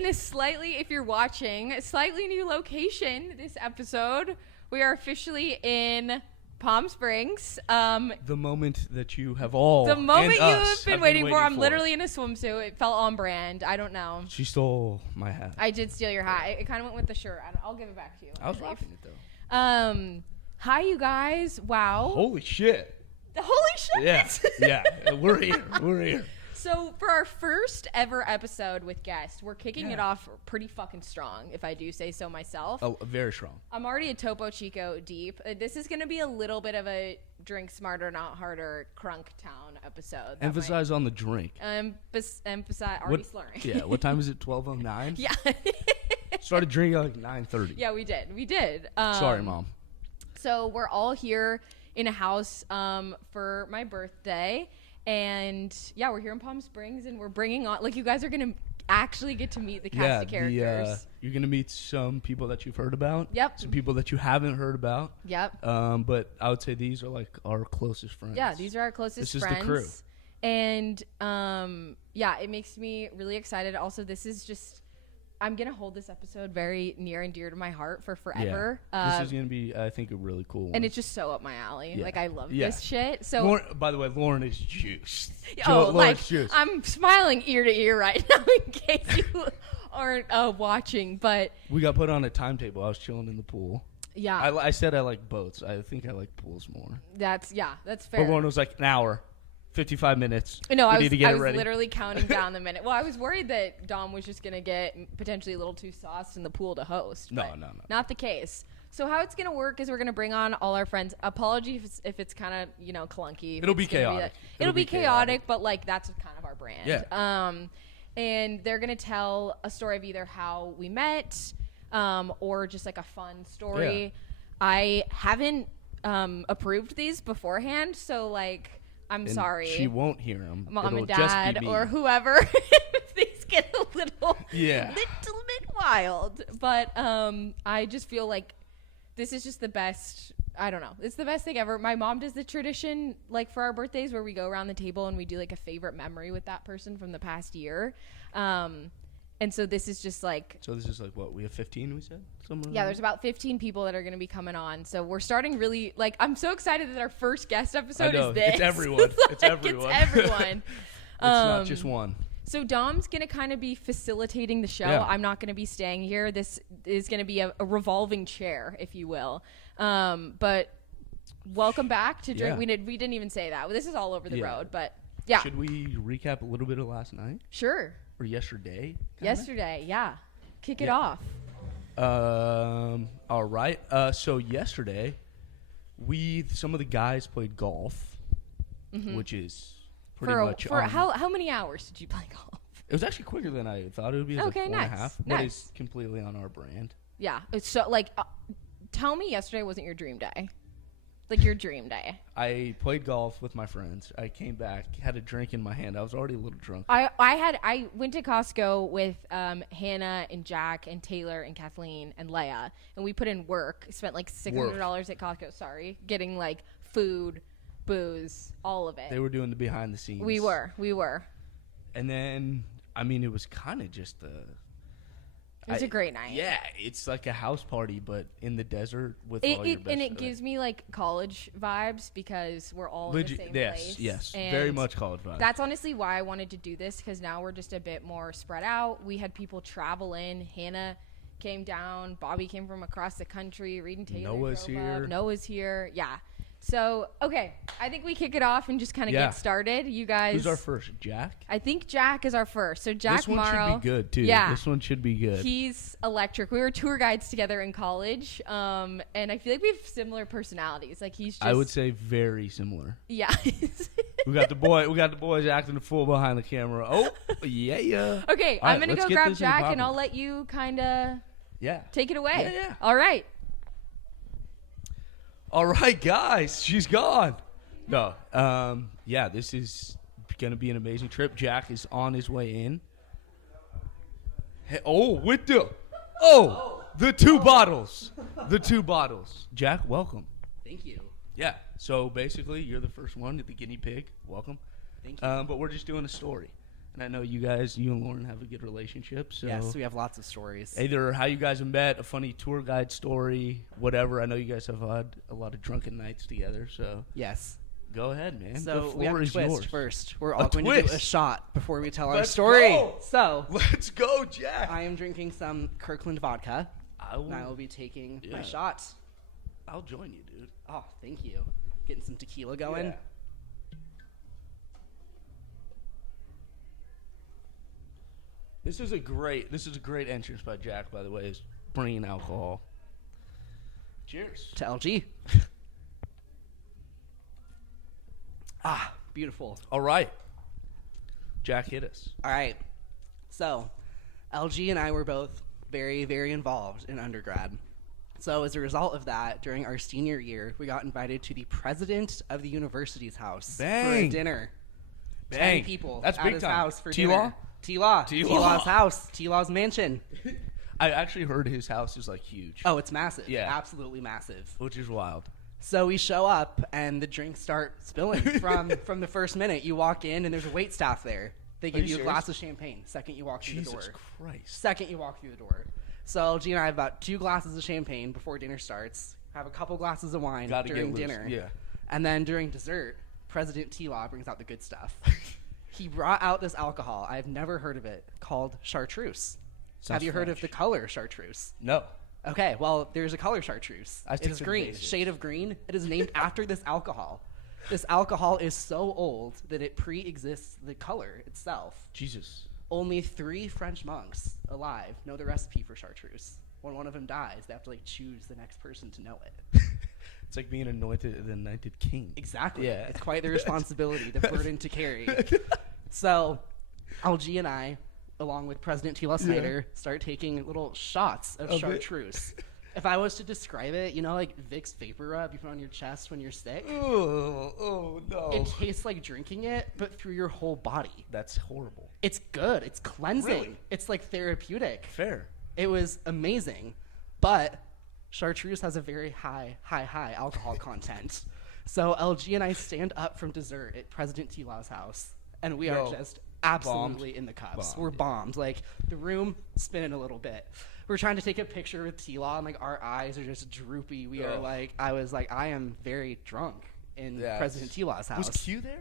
in a slightly, if you're watching, a slightly new location this episode. We are officially in Palm Springs. The moment that you have all The moment you and have us been waiting for. I'm literally in a swimsuit. It felt on brand. I don't know. She stole my hat. I did steal your hat. It kind of went with the shirt. I'll give it back to you. I was rocking it though. Hi, you guys. Wow. Holy shit. Holy shit. Yeah. We're here. So for our first ever episode with guests, we're kicking it off pretty fucking strong, if I do say so myself. Oh, very strong. I'm already a Topo Chico deep. This is going to be a little bit of a drink smarter, not harder, crunk town episode. Emphasize on the drink. Emphasize, already slurring. Yeah, what time is it? 12:09? Yeah. Started drinking at like 9:30. Yeah, we did. Sorry, Mom. So we're all here in a house for my birthday. And yeah, we're here in Palm Springs, and we're bringing on, like, you guys are going to actually get to meet the cast of characters. You're going to meet some people that you've heard about. Yep. Some people that you haven't heard about. Yep. But I would say these are like our closest friends. Yeah, these are our closest friends. This is the crew. And yeah, it makes me really excited. Also, this is just, I'm going to hold this episode very near and dear to my heart for forever. Yeah. This is going to be, I think, a really cool one. And it's just so up my alley. Yeah. Like, I love this shit. So, Lauren, by the way, Lauren is juiced. Lauren's juiced. I'm smiling ear to ear right now in case you aren't watching. But we got put on a timetable. I was chilling in the pool. Yeah. I said I like boats. I think I like pools more. That's fair. But Lauren was like, an hour. 55 minutes. No, I was ready. literally counting down the minute. Well, I was worried that Dom was just going to get potentially a little too sauced in the pool to host. No. Not the case. So how it's going to work is we're going to bring on all our friends. Apologies if it's kind of, clunky. It'll be chaotic. It'll be chaotic, but, like, that's kind of our brand. Yeah. And they're going to tell a story of either how we met or just, like, a fun story. Yeah. I haven't approved these beforehand, so, like, I'm sorry. She won't hear them. Mom and Dad or whoever. If these get a little bit wild. But I just feel like this is just the best. I don't know. It's the best thing ever. My mom does the tradition, like, for our birthdays where we go around the table and we do, like, a favorite memory with that person from the past year. And so this is just like... So this is like what? We have 15, we said? Yeah, there's about 15 people that are going to be coming on. So we're starting really... Like, I'm so excited that our first guest episode is this. It's everyone. It's everyone. It's not just one. So Dom's going to kind of be facilitating the show. Yeah. I'm not going to be staying here. This is going to be a revolving chair, if you will. But welcome back to Drink. Yeah. We didn't even say that. This is all over the road, but yeah. Should we recap a little bit of last night? Sure. Or yesterday? Yesterday, yeah. Kick it off. All right. So yesterday, some of the guys played golf, which is pretty much. How many hours did you play golf? It was actually quicker than I thought it would be. It was like 4.5, but it's completely on our brand. Yeah. So, like, tell me yesterday wasn't your dream day. Like, your dream day. I played golf with my friends. I came back, had a drink in my hand. I was already a little drunk. I went to Costco with Hannah and Jack and Taylor and Kathleen and Leia, and we put in work. Spent like $600 at Costco. Sorry, getting like food, booze, all of it. They were doing the behind the scenes. We were. And then, I mean, it was kind of just It was a great night. Yeah, it's like a house party, but in the desert with all your best and it gives me like college vibes because we're all in the same place. Yes, and very much college vibes. That's honestly why I wanted to do this, because now we're just a bit more spread out. We had people travel in. Hannah came down. Bobby came from across the country. Reed and Taylor Noah's drove here. up. Noah's here. Yeah. So, okay, I think we kick it off and just kind of get started. You guys. Who's our first? Jack? I think Jack is our first. So Jack Morrow. This one should be good, too. Yeah. This one should be good. He's electric. We were tour guides together in college, and I feel like we have similar personalities. Like, he's just... I would say very similar. Yeah. We got the boys acting the fool behind the camera. Oh, yeah. Okay, All I'm right, going to go grab Jack, and I'll let you kind of take it away. Yeah. All right. All right, guys, she's gone. No, this is going to be an amazing trip. Jack is on his way in. Hey, the two bottles. The two bottles. Jack, welcome. Thank you. Yeah, so basically you're the first one, the guinea pig. Welcome. Thank you. But we're just doing a story. And I know you and Lauren have a good relationship. So yes, we have lots of stories. Either how you guys have met, a funny tour guide story, whatever. I know you guys have had a lot of drunken nights together. So yes. Go ahead, man. So the we have floor a is twist yours. first. We're all going to do a shot before we tell our Let's story. Go. So let's go, Jack. I am drinking some Kirkland vodka. I will be taking my shot. I'll join you, dude. Oh, thank you. Getting some tequila going. Yeah. This is a great entrance by Jack, by the way, is bringing alcohol. Cheers. To LG. Beautiful. All right. Jack, hit us. All right. So, LG and I were both very, very involved in undergrad. So, as a result of that, during our senior year, we got invited to the president of the university's house for a dinner. Bang. 10 people That's at big his time. house for T-Law? dinner. T-Law. T-Law's house. T-Law's mansion. I actually heard his house is like huge. Oh, it's massive. Yeah. Absolutely massive. Which is wild. So we show up, and the drinks start spilling from the first minute. You walk in, and there's a wait staff there. They give you a glass of champagne second you walk through the door. Jesus Christ. Second you walk through the door. So LG and I have about 2 glasses of champagne before dinner starts. Have a couple glasses of wine during dinner. Yeah. And then during dessert, President T-Law brings out the good stuff. He brought out this alcohol. I've never heard of it, called chartreuse. Have you heard of the color chartreuse? No. Okay, well, there's a color chartreuse. It is green, shade of green. It is named after this alcohol. This alcohol is so old that it pre-exists the color itself. Jesus. Only 3 French monks alive know the recipe for chartreuse. When one of them dies, they have to choose the next person to know it. It's like being the anointed king. Exactly. Yeah. It's quite the responsibility, the burden to carry. So, LG and I, along with President T-Law Snyder, start taking little shots of chartreuse. If I was to describe it, like Vicks Vapor Rub you put on your chest when you're sick. Oh no. It tastes like drinking it, but through your whole body. That's horrible. It's good. It's cleansing. Really? It's like therapeutic. Fair. It was amazing. But chartreuse has a very high alcohol content. So LG and I stand up from dessert at President T-Law's house, and we are just absolutely in the cups. We're bombed. The room spinning a little bit. We're trying to take a picture with T-Law, and our eyes are just droopy. We are I am very drunk in President T-Law's house. Was Q there?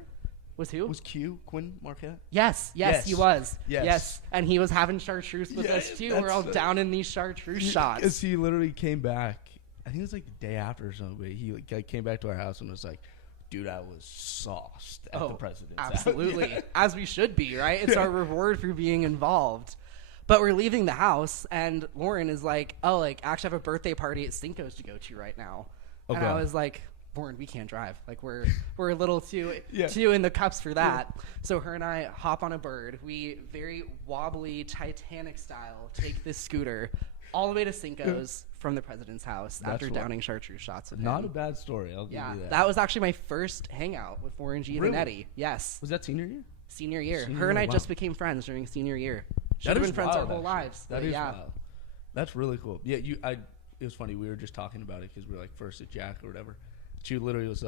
Was who? Was Q Quinn Marquette? Yes, he was. Yes. And he was having chartreuse with us too. We're all down in these chartreuse shots. Because he literally came back. I think it was the day after or something. But he came back to our house and was like, "Dude, I was sauced at the president's house." Absolutely, as we should be, right? It's our reward for being involved. But we're leaving the house, and Lauren is like, "Oh, actually, I have a birthday party at Cinco's to go to right now." And I was like, Lauren, we can't drive. We're a little too in the cups for that. So her and I hop on a bird. We very wobbly Titanic style take this scooter all the way to Cinco's from the president's house after downing chartreuse shots with him. Not a bad story. I'll give you that. That was actually my first hangout with Warren G. and Eddie. Yes. Was that senior year? Senior year. Her and I just became friends during senior year. Should have been friends our whole lives. That is wild. That's really cool. Yeah, it was funny. We were just talking about it because we were first at Jack or whatever. She literally was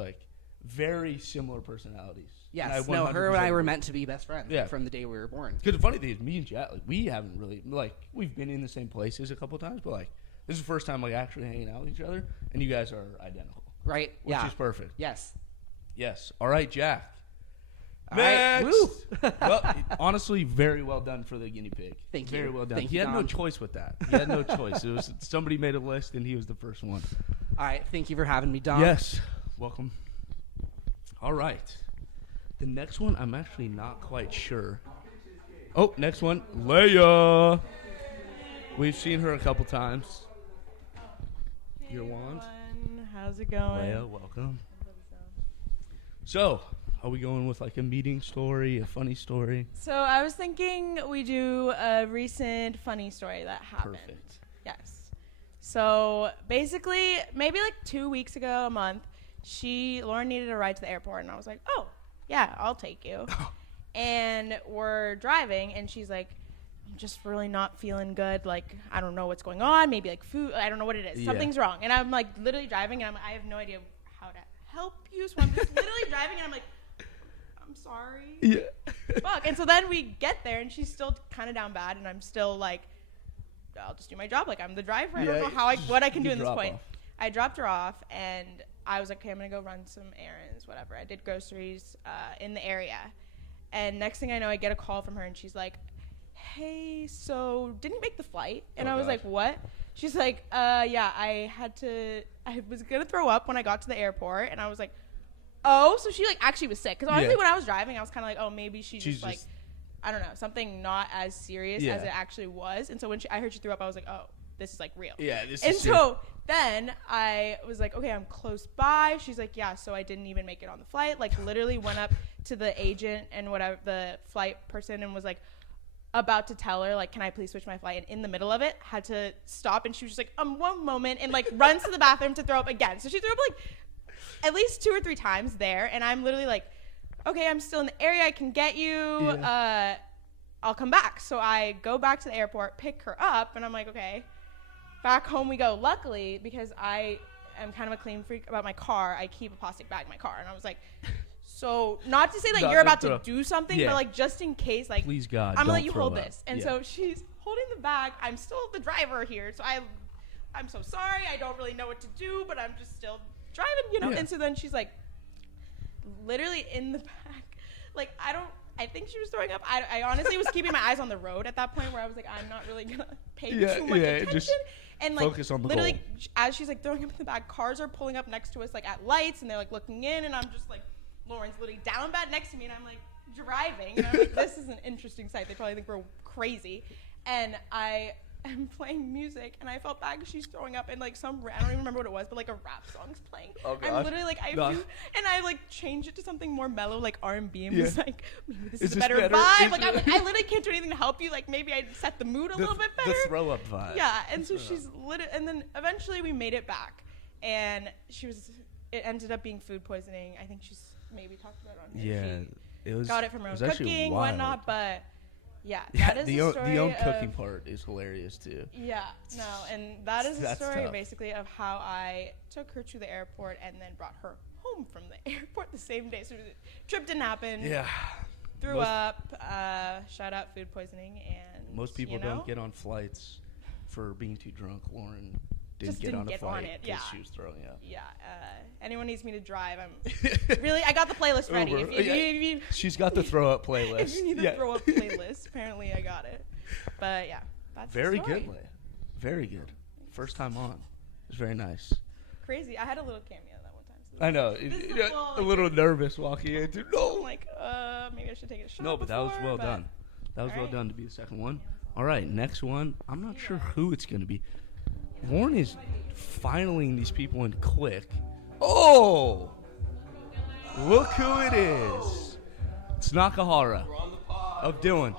very similar personalities. Yes. No, her and I were meant to be best friends from the day we were born. Because the funny thing is, me and Jack, we haven't really, we've been in the same places a couple times, but, this is the first time, actually hanging out with each other, and you guys are identical. Right. Which is perfect. Yes. Yes. All right, Jack. Next. Woo. Well, honestly, very well done for the guinea pig. Thank you. Very well done. Thank you you, had no Don. choice with that. He had no choice. It was somebody made a list, and he was the first one. All right. Thank you for having me, Don. Yes. Welcome. All right. The next one, I'm actually not quite sure. Oh, next one, Leia. We've seen her a couple times. Hey Your wand. everyone. How's it going? Leia, welcome. So, are we going with a meeting story, a funny story? So I was thinking we do a recent funny story that happened. Perfect. Yes. So basically, maybe 2 weeks ago, a month, Lauren needed a ride to the airport, and I was like, oh, yeah, I'll take you. And we're driving, and she's like, I'm just really not feeling good. I don't know what's going on. Maybe food. I don't know what it is. Yeah. Something's wrong. And I'm literally driving, and I have no idea how to help you. So I'm just literally driving, and I'm like, I'm sorry. Yeah. fuck. And so then we get there, and she's still kind of down bad, and I'm still like, I'll just do my job. Like, I'm the driver. I don't know what I can do in this point. I dropped her off, and I was like, okay, I'm going to go run some errands, whatever. I did groceries in the area. And next thing I know, I get a call from her, and she's like, hey, so didn't you make the flight? And I was like, what? She's like, yeah, I was going to throw up when I got to the airport. And I was like, oh, so she like actually was sick. Because honestly, when I was driving, I was kind of like, oh, maybe she's just like, I don't know, something not as serious as it actually was. And so when I heard she threw up, I was like, oh, this is like real. Yeah, this is serious. So then I was like, okay, I'm close by. She's like, yeah, so I didn't even make it on the flight. Like, literally went up to the agent and whatever, the flight person, and was like about to tell her, like, can I please switch my flight? And in the middle of it, had to stop. And she was just like, one moment, and like runs to the bathroom to throw up again. So she threw up like at least 2 or 3 times there. And I'm literally like, okay, I'm still in the area. I can get you. I'll come back. So I go back to the airport, pick her up, and I'm like, okay. Back home we go. Luckily, because I am kind of a clean freak about my car, I keep a plastic bag in my car. And I was like, so not to say like you're about to do something, but like just in case, like, please God, I'm gonna let you hold this. And so she's holding the bag. I'm still the driver here, so I'm so sorry. I don't really know what to do, but I'm just still driving, you know. And so then she's like, literally in the back, like I think she was throwing up. I honestly was keeping my eyes on the road at that point, where I was like, I'm not really gonna pay too much attention. And like focus on the literally, goal. as she's like throwing up in the back, cars are pulling up next to us like at lights, and they're like looking in, and I'm just like, Lauren's literally down bad next to me, and I'm like driving, and I'm like, this is an interesting sight. They probably think we're crazy, and I am playing music, and I felt bad because she's throwing up, and like I don't even remember what it was, but like a rap song's playing. Oh, gosh. I'm literally like, and I like changed it to something more mellow, like R&B, and was like, maybe this is a better vibe. Like I'm like, I literally can't do anything to help you. Like maybe I set the mood a little bit better. The throw up vibe. Yeah, and so she's and then eventually we made it back, and it ended up being food poisoning. I think she's maybe talked about it on here. Yeah, it was. Got it from her own cooking, wild. whatnot, but. Yeah, that is the story the own cooking part is hilarious too. Yeah, no, and that is the story tough. Basically of how I took her to the airport and then brought her home from the airport the same day. So the trip didn't happen. Yeah. Threw up. Shout out food poisoning, and most people don't get on flights for being too drunk. Lauren didn't get on a flight because she was throwing up. Yeah. Anyone needs me to drive, I got the playlist ready. If she's got the throw up playlist. If you need the throw up playlist, apparently I got it. But yeah, that's very the story. good, Leia. Very good. First time on. It was very nice. Crazy. I had a little cameo that one time. So I know. A little nervous walking in. No. I'm like, maybe I should take a shot. No, but that was well done. That was well done to be the second one. All right, next one. I'm not sure who it's going to be. Lauren is filing these people in quick. Oh! Look who it is. It's Nakahara of Dylan.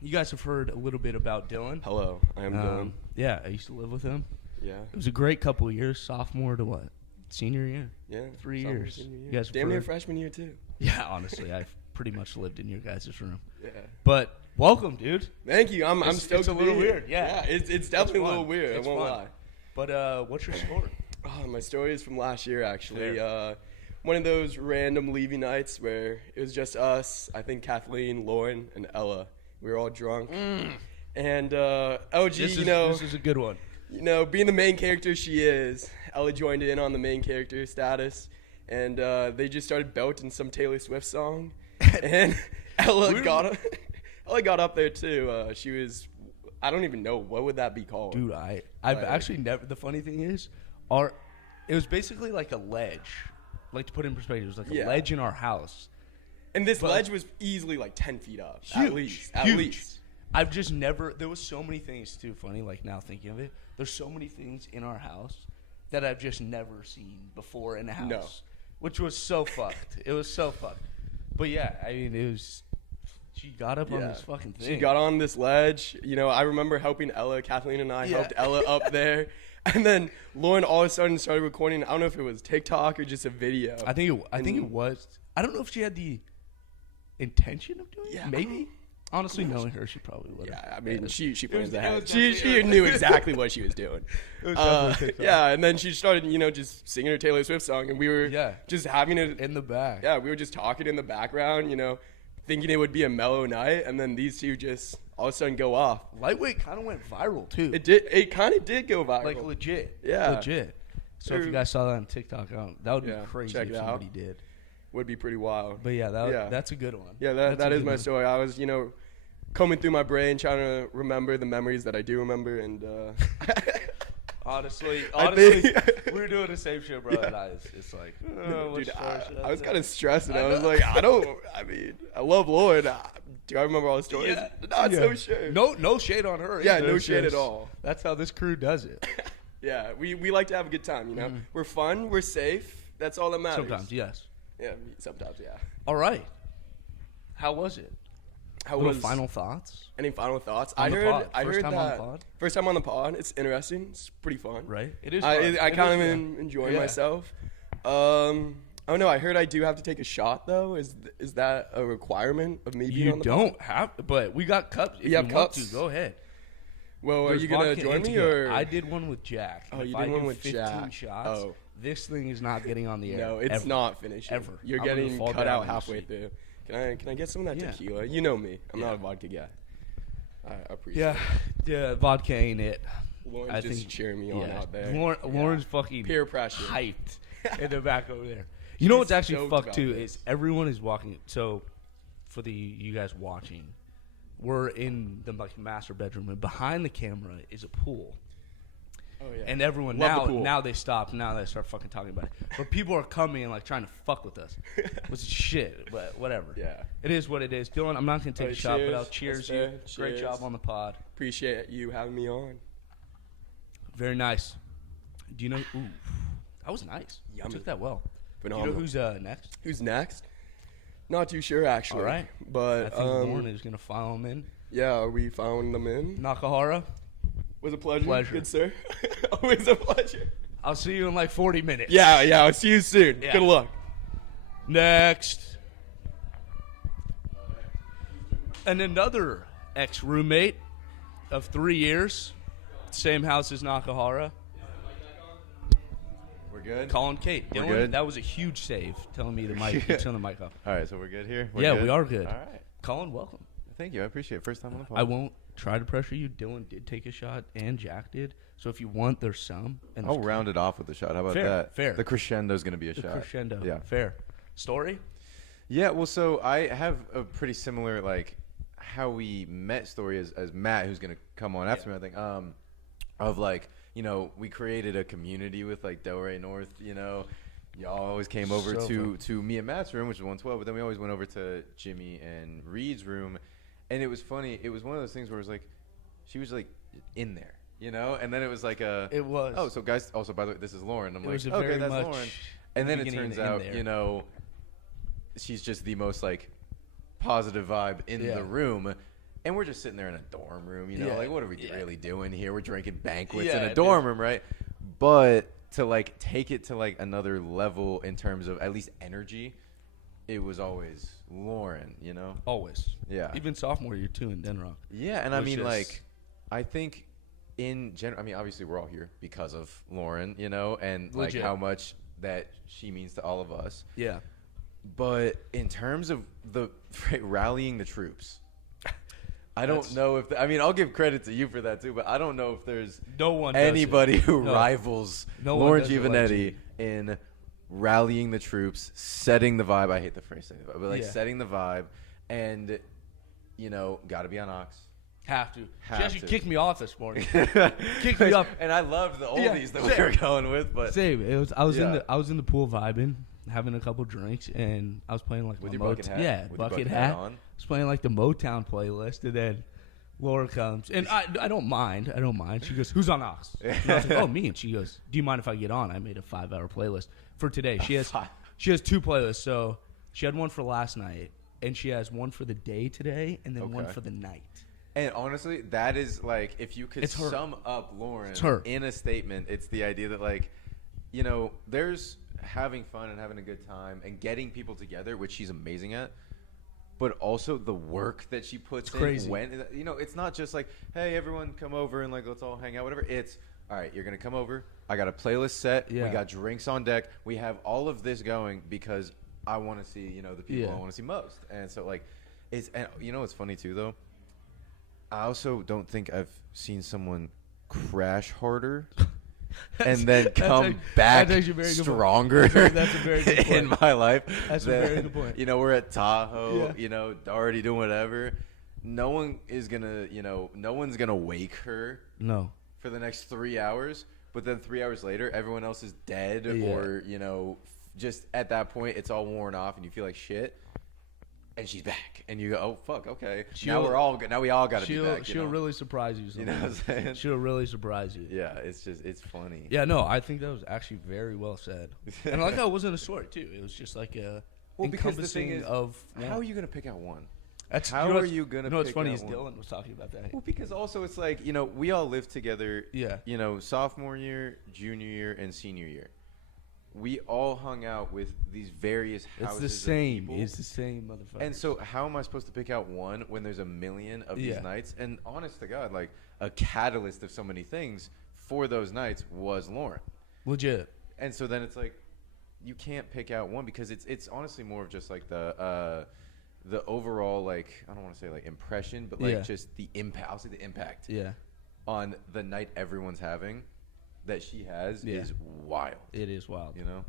You guys have heard a little bit about Dylan. Hello, I am Dylan. Yeah, I used to live with him. Yeah. It was a great couple of years, sophomore to what? Senior year? Yeah. 3 years. You guys damn near freshman year, too. Yeah, honestly, I've pretty much lived in your guys' room. Yeah. But welcome, dude. Thank you. I'm stoked. It's a little weird. Yeah. It's definitely a little weird. It's I won't fun. lie. But what's your story? Oh, my story is from last year, actually. Fair. One of those random leaving nights where it was just us, I think Kathleen, Lauren, and Ella. We were all drunk. And LG, This is a good one. You know, being the main character she is, Ella joined in on the main character status. And they just started belting some Taylor Swift song. And Ella got up there, too. She was... I don't even know. What would that be called? Dude, I've actually never... The funny thing is, it was basically like a ledge. Like, to put it in perspective, it was like a ledge in our house. And this ledge was easily like 10 feet up. Huge. At least. I've just never... There was so many things, too, funny, like now thinking of it. There's so many things in our house that I've just never seen before in a house. No. Which was so fucked. It was so fucked. But yeah, I mean, it was... She got up on this fucking thing. She got on this ledge. You know, I remember helping Ella. Kathleen and I helped Ella up there. And then Lauren all of a sudden started recording. I don't know if it was TikTok or just a video. I think it was. I don't know if she had the intention of doing it. Maybe. Honestly, knowing her, she probably would. Yeah, I mean, she plans ahead. She knew exactly what she was doing. And then she started, just singing her Taylor Swift song, and we were just having it in the back. Yeah, we were just talking in the background, thinking it would be a mellow night, and then these two just all of a sudden go off. Lightweight kind of went viral too. It kind of did go viral. Like legit. Yeah. Legit. So if you guys saw that on TikTok, that would be crazy check if it somebody out. did. Would be pretty wild. But that's a good one. Yeah, That's that a is good my one. story. I was, combing through my brain, trying to remember the memories that I do remember, and Honestly, think- we were doing the same shit, bro. And it's like, dude, I was kind of stressed, and I was like, I love Lauren. Do I remember all the stories? Yeah. Not so sure. No shade on her. Yeah, either. no It's shade at just- all. That's how this crew does it. Yeah, we like to have a good time, We're fun, we're safe. That's all that matters. Sometimes, yes. Yeah, sometimes, yeah. All right. How was it? How Little was final thoughts? any final thoughts? On I the heard pod. I First heard time on the that pod? first time on the pod. It's interesting. It's pretty fun. Right? It is. I fun. It kind of is am enjoying Yeah. myself. Oh no, I heard I do have to take a shot though. Is that a requirement of me being You on the don't pod? have, but we got cups. If You have want cups? to, go ahead. Well, are There's you gonna vodka join and me tequila. or? I did one with Jack. Oh, If you I did one do with 15 Jack. shots. Oh. This thing is not getting on the air. No, it's ever. not finishing. Ever. You're I'm gonna getting fall cut down out in your halfway seat. through. Can I get some of that Yeah. tequila? You know me. I'm not Yeah. a vodka guy. I appreciate Yeah, it. yeah. Vodka ain't it. Lauren's I just think cheering me on yeah. out there. Lauren's fucking Peer pressure. hyped in the back over there. You know what's actually stoked fucked about too this. is everyone is walking. So for you guys watching, we're in the master bedroom, and behind the camera is a pool. Oh yeah. And everyone Love the pool. now they stop. Now they start fucking talking about it. But people are coming and like trying to fuck with us, which is shit. But whatever. Yeah. It is what it is. Dylan, I'm not gonna take Alright, a shot, but cheers. I'll cheers That's you. fair. Great Cheers. job on the pod. Appreciate you having me on. Very nice. Do you know? Ooh, that was nice. You Yummy. took that well. Phenomenal. Do you know who's next? Who's next? Not too sure actually. All right. But I think Lauren is gonna file him in. yeah, are we found them in? Nakahara, Was a pleasure. Pleasure. Good sir. Always a pleasure. I'll see you in like 40 minutes. Yeah, I'll see you soon. Yeah. Good luck. Next. And another ex-roommate of 3 years, same house as Nakahara, We're good? Colin Kate. We're Dylan, good? That was a huge save. Telling me the mic, turn the mic off. All right, so we're good here? Yeah, we are good. All right. Colin, welcome. Thank you. I appreciate it. First time on the phone. I won't try to pressure you. Dylan did take a shot, and Jack did. So if you want, there's some. And I'll there's round it off with a shot. How about Fair, that? fair. The crescendo's going to be a the shot. crescendo. Yeah. Fair. Story? Yeah, well, so I have a pretty similar, like, how we met story as Matt, who's going to come on after me, I think, of, like, you know, we created a community with, like, Delray North, you know. Y'all always came over So to me and Matt's room, which is 112, but then we always went over to Jimmy and Reed's room. And it was funny. It was one of those things where it was like, she was, like, in there, you know? And then it was like a... It was. Oh, so guys, also, by the way, this is Lauren. I'm It like, was a okay, very that's much Lauren. And then it beginning turns in out, there. you know, she's just the most, like, positive vibe in Yeah. the room. And we're just sitting there in a dorm room, you know? Yeah. Like, what are we Yeah. really doing here? We're drinking banquets Yeah, in a dude. dorm room, right? But to, like, take it to, like, another level in terms of at least energy, it was always Lauren, you know? Always. Yeah. Even sophomore year, too, in Denrock. Yeah, and I was mean, just- like, I think in general, I mean, obviously we're all here because of Lauren, you know, and like Legit. how much that she means to all of us. Yeah. But in terms of the rallying the troops, I don't That's- know if I mean, I'll give credit to you for that too, but I don't know if there's No one does it. anybody who No. rivals No one Lauren does it like Giovanetti in rallying the troops, setting the vibe. I hate the phrase setting the vibe, but like Yeah. setting the vibe, and you know, got to be on Ox. Have to. Have she actually to. kicked me off this morning. Kicked me off. And I loved the Yeah, oldies that same. we were going with, but Same. It was. I was Yeah. in the pool vibing, having a couple drinks, and I was playing like with my your bucket hat, Yeah, with your bucket hat. on. I was playing like the Motown playlist, and then Laura comes, and I don't mind. I don't mind. She goes, "Who's on Ox?" And I was like, "Oh, me." And she goes, "Do you mind if I get on?" I made a 5-hour playlist for today. She has 2 playlists. So she had one for last night, and she has one for the day today, and then one Okay. for the night. And honestly, that is like, if you could It's her. sum up Lauren It's her. in a statement, it's the idea that, like, you know, there's having fun and having a good time and getting people together, which she's amazing at, but also the work that she puts It's in crazy. when, you know, it's not just like, hey, everyone come over and like let's all hang out, whatever. It's, all right, you're gonna come over. I got a playlist set. Yeah. We got drinks on deck. We have all of this going because I want to see, you know, the people Yeah. I want to see most. And so, like, And you know what's funny too though? I also don't think I've seen someone crash harder and then come back stronger. That's a very good point. In my life. That's a very good point. You know, we're at Tahoe, you know, already doing whatever. No one's gonna wake her. No. For the next 3 hours, but then 3 hours later, everyone else is dead, or you know, just at that point, it's all worn off, and you feel like shit. And she's back, and you go, "Oh fuck, okay." Now we all got to be back. She'll really surprise you. You know what I'm saying? She'll really surprise you. Yeah, it's funny. Yeah, no, I think that was actually very well said. And I like how it wasn't a story too. It was just like a because the thing is, of how are you gonna pick out one? How are you gonna? You know what's funny is Dylan was talking about that. Well, because also it's like, you know, we all lived together. Yeah. You know, sophomore year, junior year, and senior year. We all hung out with these various houses. It's the same. It's the same, motherfucker. And so, how am I supposed to pick out one when there's a million of these nights? And honest to God, like a catalyst of so many things for those nights was Lauren. Legit. And so then it's like, you can't pick out one because it's honestly more of just like the overall, like, I don't want to say like impression, but like just the impact. I'll say the impact. Yeah. On the night everyone's having. That she has is wild. It is wild. You know?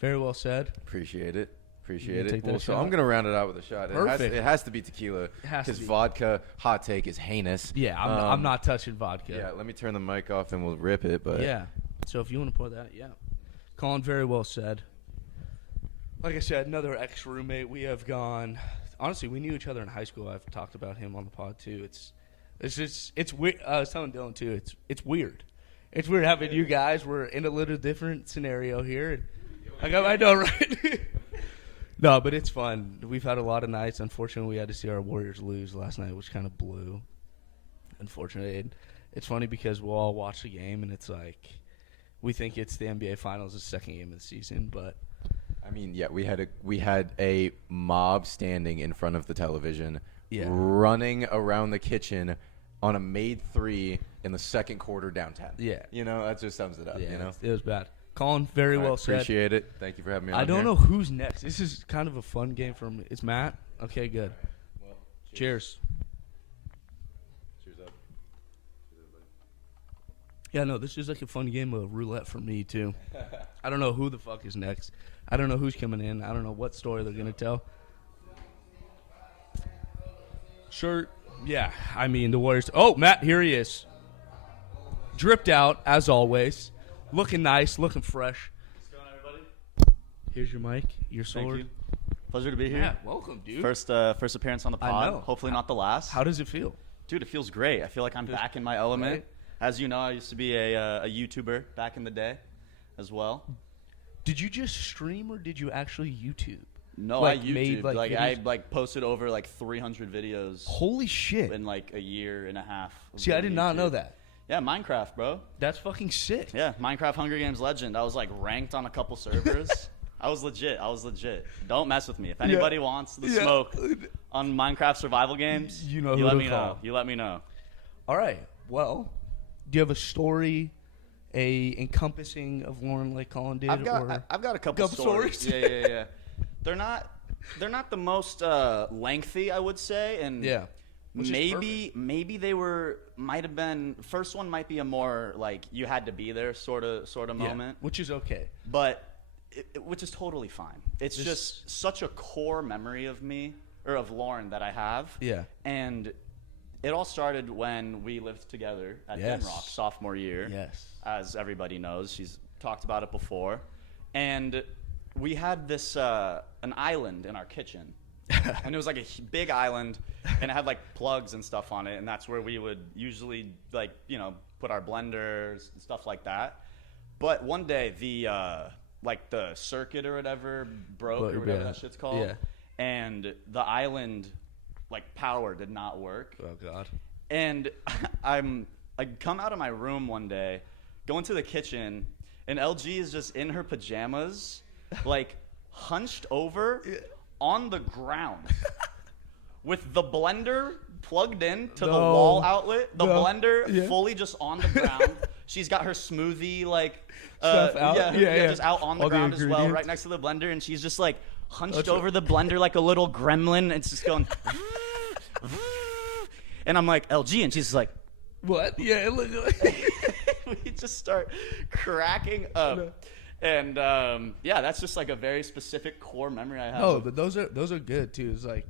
Very well said. Appreciate it. Well, so shot? I'm going to round it out with a shot. Perfect. It has to be tequila. Because vodka, hot take, is heinous. Yeah, I'm not touching vodka. Yeah, let me turn the mic off and we'll rip it. But yeah. So if you want to pour that, Colin, very well said. Like I said, another ex-roommate. We have gone. Honestly, we knew each other in high school. I've talked about him on the pod too. It's weird. I was telling Dylan too. It's weird. It's weird having you guys. We're in a little different scenario here. I know, right? No, but it's fun. We've had a lot of nights. Unfortunately, we had to see our Warriors lose last night, which kind of blew. Unfortunately, it's funny because we'll all watch the game, and it's like we think it's the NBA Finals, the second game of the season. But I mean, yeah, we had a mob standing in front of the television, running around the kitchen on a made 3 in the second quarter downtown. Yeah. You know, that just sums it up, you know? It was bad. Colin, very well said. Appreciate it. Thank you for having me on. I don't know who's next. This is kind of a fun game for me. It's Matt? Okay, good. Well, cheers. Cheers up. Yeah, no, this is like a fun game of roulette for me, too. I don't know who the fuck is next. I don't know who's coming in. I don't know what story they're going to tell. Shirt. Yeah, I mean, the Warriors. Oh, Matt, here he is. Dripped out, as always. Looking nice, looking fresh. What's going on, everybody? Here's your mic, your sword. Thank you. Pleasure to be here. Yeah, welcome, dude. First appearance on the pod. I know. Hopefully not the last. How does it feel? Dude, it feels great. I feel like I'm back in my element. Right? As you know, I used to be a YouTuber back in the day as well. Did you just stream or did you actually YouTube? No, I YouTube. I posted over 300 videos. Holy shit! In a year and a half. See, I did not know that. Yeah, Minecraft, bro. That's fucking sick. Yeah, Minecraft Hunger Games Legend. I was ranked on a couple servers. I was legit. Don't mess with me. If anybody wants the smoke on Minecraft survival games, you let me know. You let me know. All right. Well, do you have a story, encompassing of Lauren like Colin did? I've got a couple stories. Yeah. They're not the most lengthy, I would say, and maybe they might have been. First one might be a more you had to be there sort of moment, which is okay, but which is totally fine. It's just such a core memory of me or of Lauren that I have. Yeah, and it all started when we lived together at Denrock sophomore year. Yes, as everybody knows, she's talked about it before, and we had this an island in our kitchen, and it was a big island, and it had plugs and stuff on it, and that's where we would usually put our blenders and stuff like that. But one day the circuit or whatever broke or whatever that shit's called, and the island power did not work. Oh god! And I come out of my room one day, go into the kitchen, and LG is just in her pajamas. Hunched over on the ground with the blender plugged in to the wall outlet. The blender fully just on the ground. She's got her smoothie stuff out. Yeah, just out on the All the ground as well, ingredients. right next to the blender, and she's just like hunched over the blender like a little gremlin. It's just going. And I'm like, LG, and she's just like, What? Yeah. we just start cracking up. And yeah, that's just like a very specific core memory I have. No, but those are good too. It's like,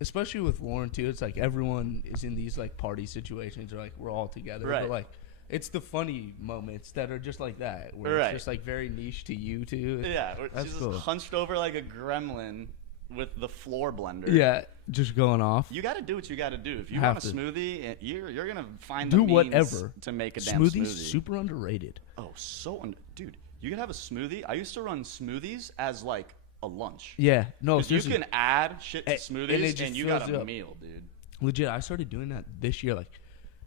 especially with Lauren too. It's like everyone is in these like party situations, or like we're all together. Right. But like, it's the funny moments that are just like that, where Right. it's just like very niche to you too. Yeah, That's she's cool. just hunched over like a gremlin with the floor blender. Yeah, just going off. You got to do what you got to do. If you Have want a to. smoothie, you're gonna find Do the means whatever to make a damn Smoothies smoothie. super underrated. Oh, dude, you can have a smoothie. I used to run smoothies as like a lunch. Yeah, no, 'Cause you seriously. can add shit to And- and it smoothies, just and you fills got you a up. meal, dude. Legit, I started doing that this year. Like,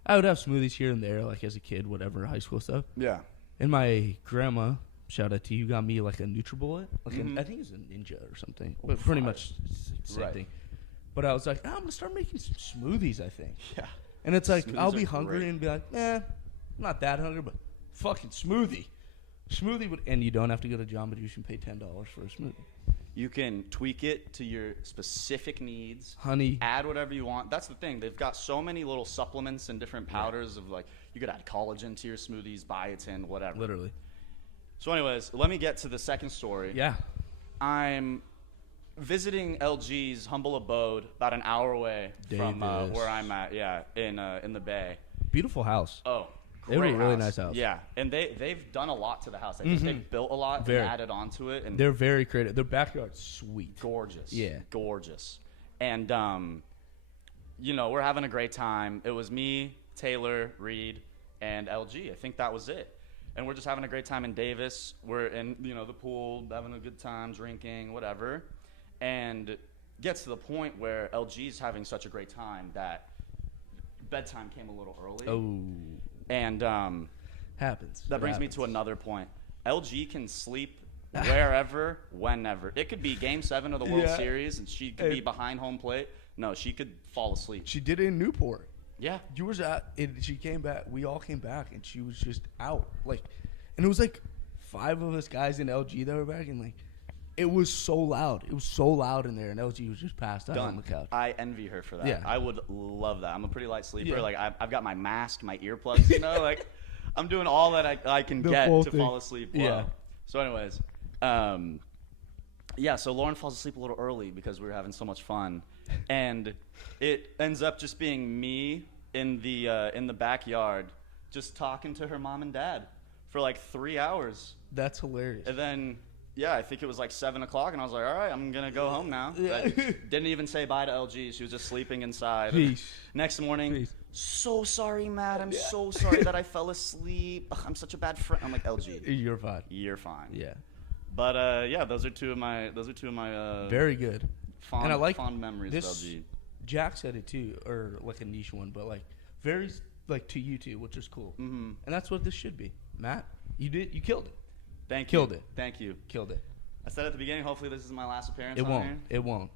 I would have smoothies here and there, like as a kid, whatever, high school stuff. Yeah. And my grandma, shout out to you, got me like a NutriBullet. Like I think it's a Ninja or something, but pretty much it's the same Right. thing. But I was like, I'm gonna start making some smoothies. I think. Yeah. And it's like Smoothies I'll be are hungry great. and be like, I'm not that hungry, but fucking smoothie. And you don't have to go to Jamba Juice and pay $10 for a smoothie. You can tweak it to your specific needs. Honey. Add whatever you want. That's the thing. They've got so many little supplements and different powders of like you could add collagen to your smoothies, biotin, whatever. Literally. So, anyways, let me get to the second story. Yeah. I'm visiting LG's humble abode, about an hour away from Davis. where I'm at. Yeah, in the Bay. Beautiful house. Oh, They have a great really nice house. Yeah, and they've done a lot to the house. I think they've built a lot Very. and added onto it. And They're very creative. Their backyard's sweet. gorgeous. Yeah. Gorgeous. And, we're having a great time. It was me, Taylor, Reed, and LG. I think that was it. And we're just having a great time in Davis. We're in, the pool, having a good time, drinking, whatever. And gets to the point where LG's having such a great time that bedtime came a little early. Oh, And happens. that It brings me happens. to another point. LG can sleep wherever, whenever. It could be Game 7 of the World Yeah. Series, and she could be Hey. behind home plate. No, she could fall asleep. She did it in Newport. Yeah. You was at, and she came back. We all came back, and she was just out. Like, and it was like 5 of us guys in LG that were back, and like, it was so loud. It was so loud in there, and LG was just passed out on Done. the couch. I envy her for that. Yeah. I would love that. I'm a pretty light sleeper. Yeah. Like I've got my mask, my earplugs. Like I'm doing all that I can The get full to thing. fall asleep. Well. Yeah. So, anyways, so Lauren falls asleep a little early because we were having so much fun, and it ends up just being me in the backyard, just talking to her mom and dad for like 3 hours, That's hilarious. and then. Yeah, I think it was like 7 o'clock, and I was like, all right, I'm going to go home now. Yeah. I didn't even say bye to LG. She was just sleeping inside. Peace. Next morning, Peace. so sorry, Matt. I'm so sorry that I fell asleep. Ugh, I'm such a bad friend. I'm like, LG, You're fine. you're fine. Yeah. But, those are two of my Very good. fond, and I like fond memories this. of LG. Jack said it too, or like a niche one, but like very like to you two, which is cool. Mm-hmm. And that's what this should be. Matt, you killed it. Thank Killed you. it. Thank you. Killed it. I said at the beginning, hopefully this is my last appearance It on won't. here. It won't.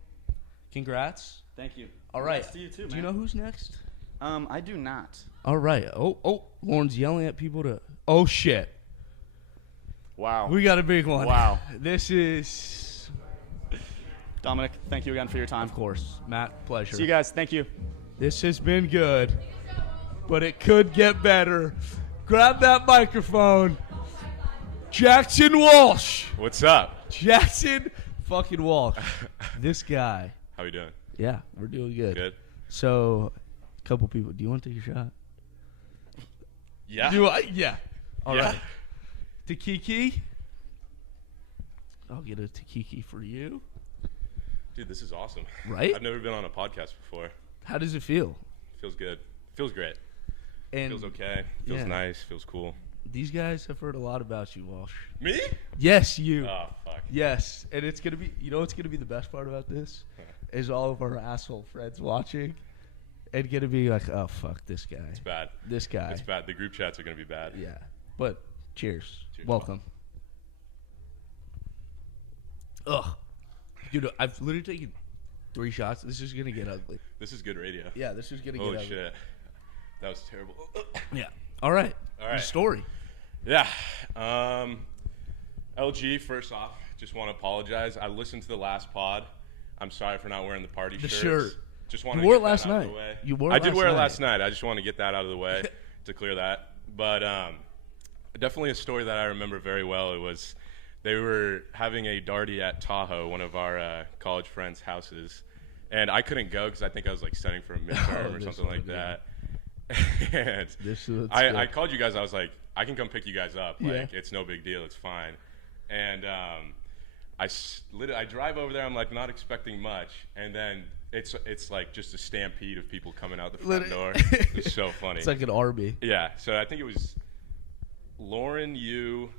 Congrats. Thank you. All right. Congrats to you too, man. Do you know who's next? I do not. All right. Oh, Lauren's yelling at people to. Oh shit. Wow. We got a big one. Wow. This is, Dominic, thank you again for your time. of course, Matt. Pleasure. See you guys. Thank you. This has been good, but it could get better. Grab that microphone. Jackson Walsh. What's up? Jackson fucking Walsh. This guy. How we doing? Yeah, we're doing good. Good. So, a couple people. Do you want to take a shot? Yeah. Do I? Yeah. All Yeah. right. Takiki. I'll get a Takiki for you. Dude, this is awesome. Right? I've never been on a podcast before. How does it feel? Feels good. Feels great. And Feels okay. Feels yeah. nice. Feels cool. these guys have heard a lot about you, Walsh. Me? Yes, you. Oh, fuck. Yes, and it's gonna be. You know what's gonna be the best part about this? Is all of our asshole friends watching, and gonna be like, "Oh fuck, this guy, It's bad. this guy." It's bad. The group chats are going to be bad. Yeah, but cheers. Cheers. Welcome. Ugh, dude, I've literally taken 3 shots. This is gonna get ugly. This is good radio. Yeah, this is gonna get Holy ugly. shit. That was terrible. Yeah. All right. All right. The story. Yeah. LG, first off, just want to apologize. I listened to the last pod. I'm sorry for not wearing the party shirts. shirt. Just want You to wore get it last that out of night. the way. You wore it I did last wear it night. last night. I just want to get that out of the way to clear that. But definitely a story that I remember very well. It was they were having a darty at Tahoe, one of our college friends' houses, and I couldn't go because I think I was like studying for a midterm or something like that. And I called you guys. I was like, I can come pick you guys up. Like, it's no big deal. It's fine. And I drive over there. I'm like not expecting much, and then it's like just a stampede of people coming out the front door. It's so funny. It's like an Arby. Yeah. So I think it was Lauren, you,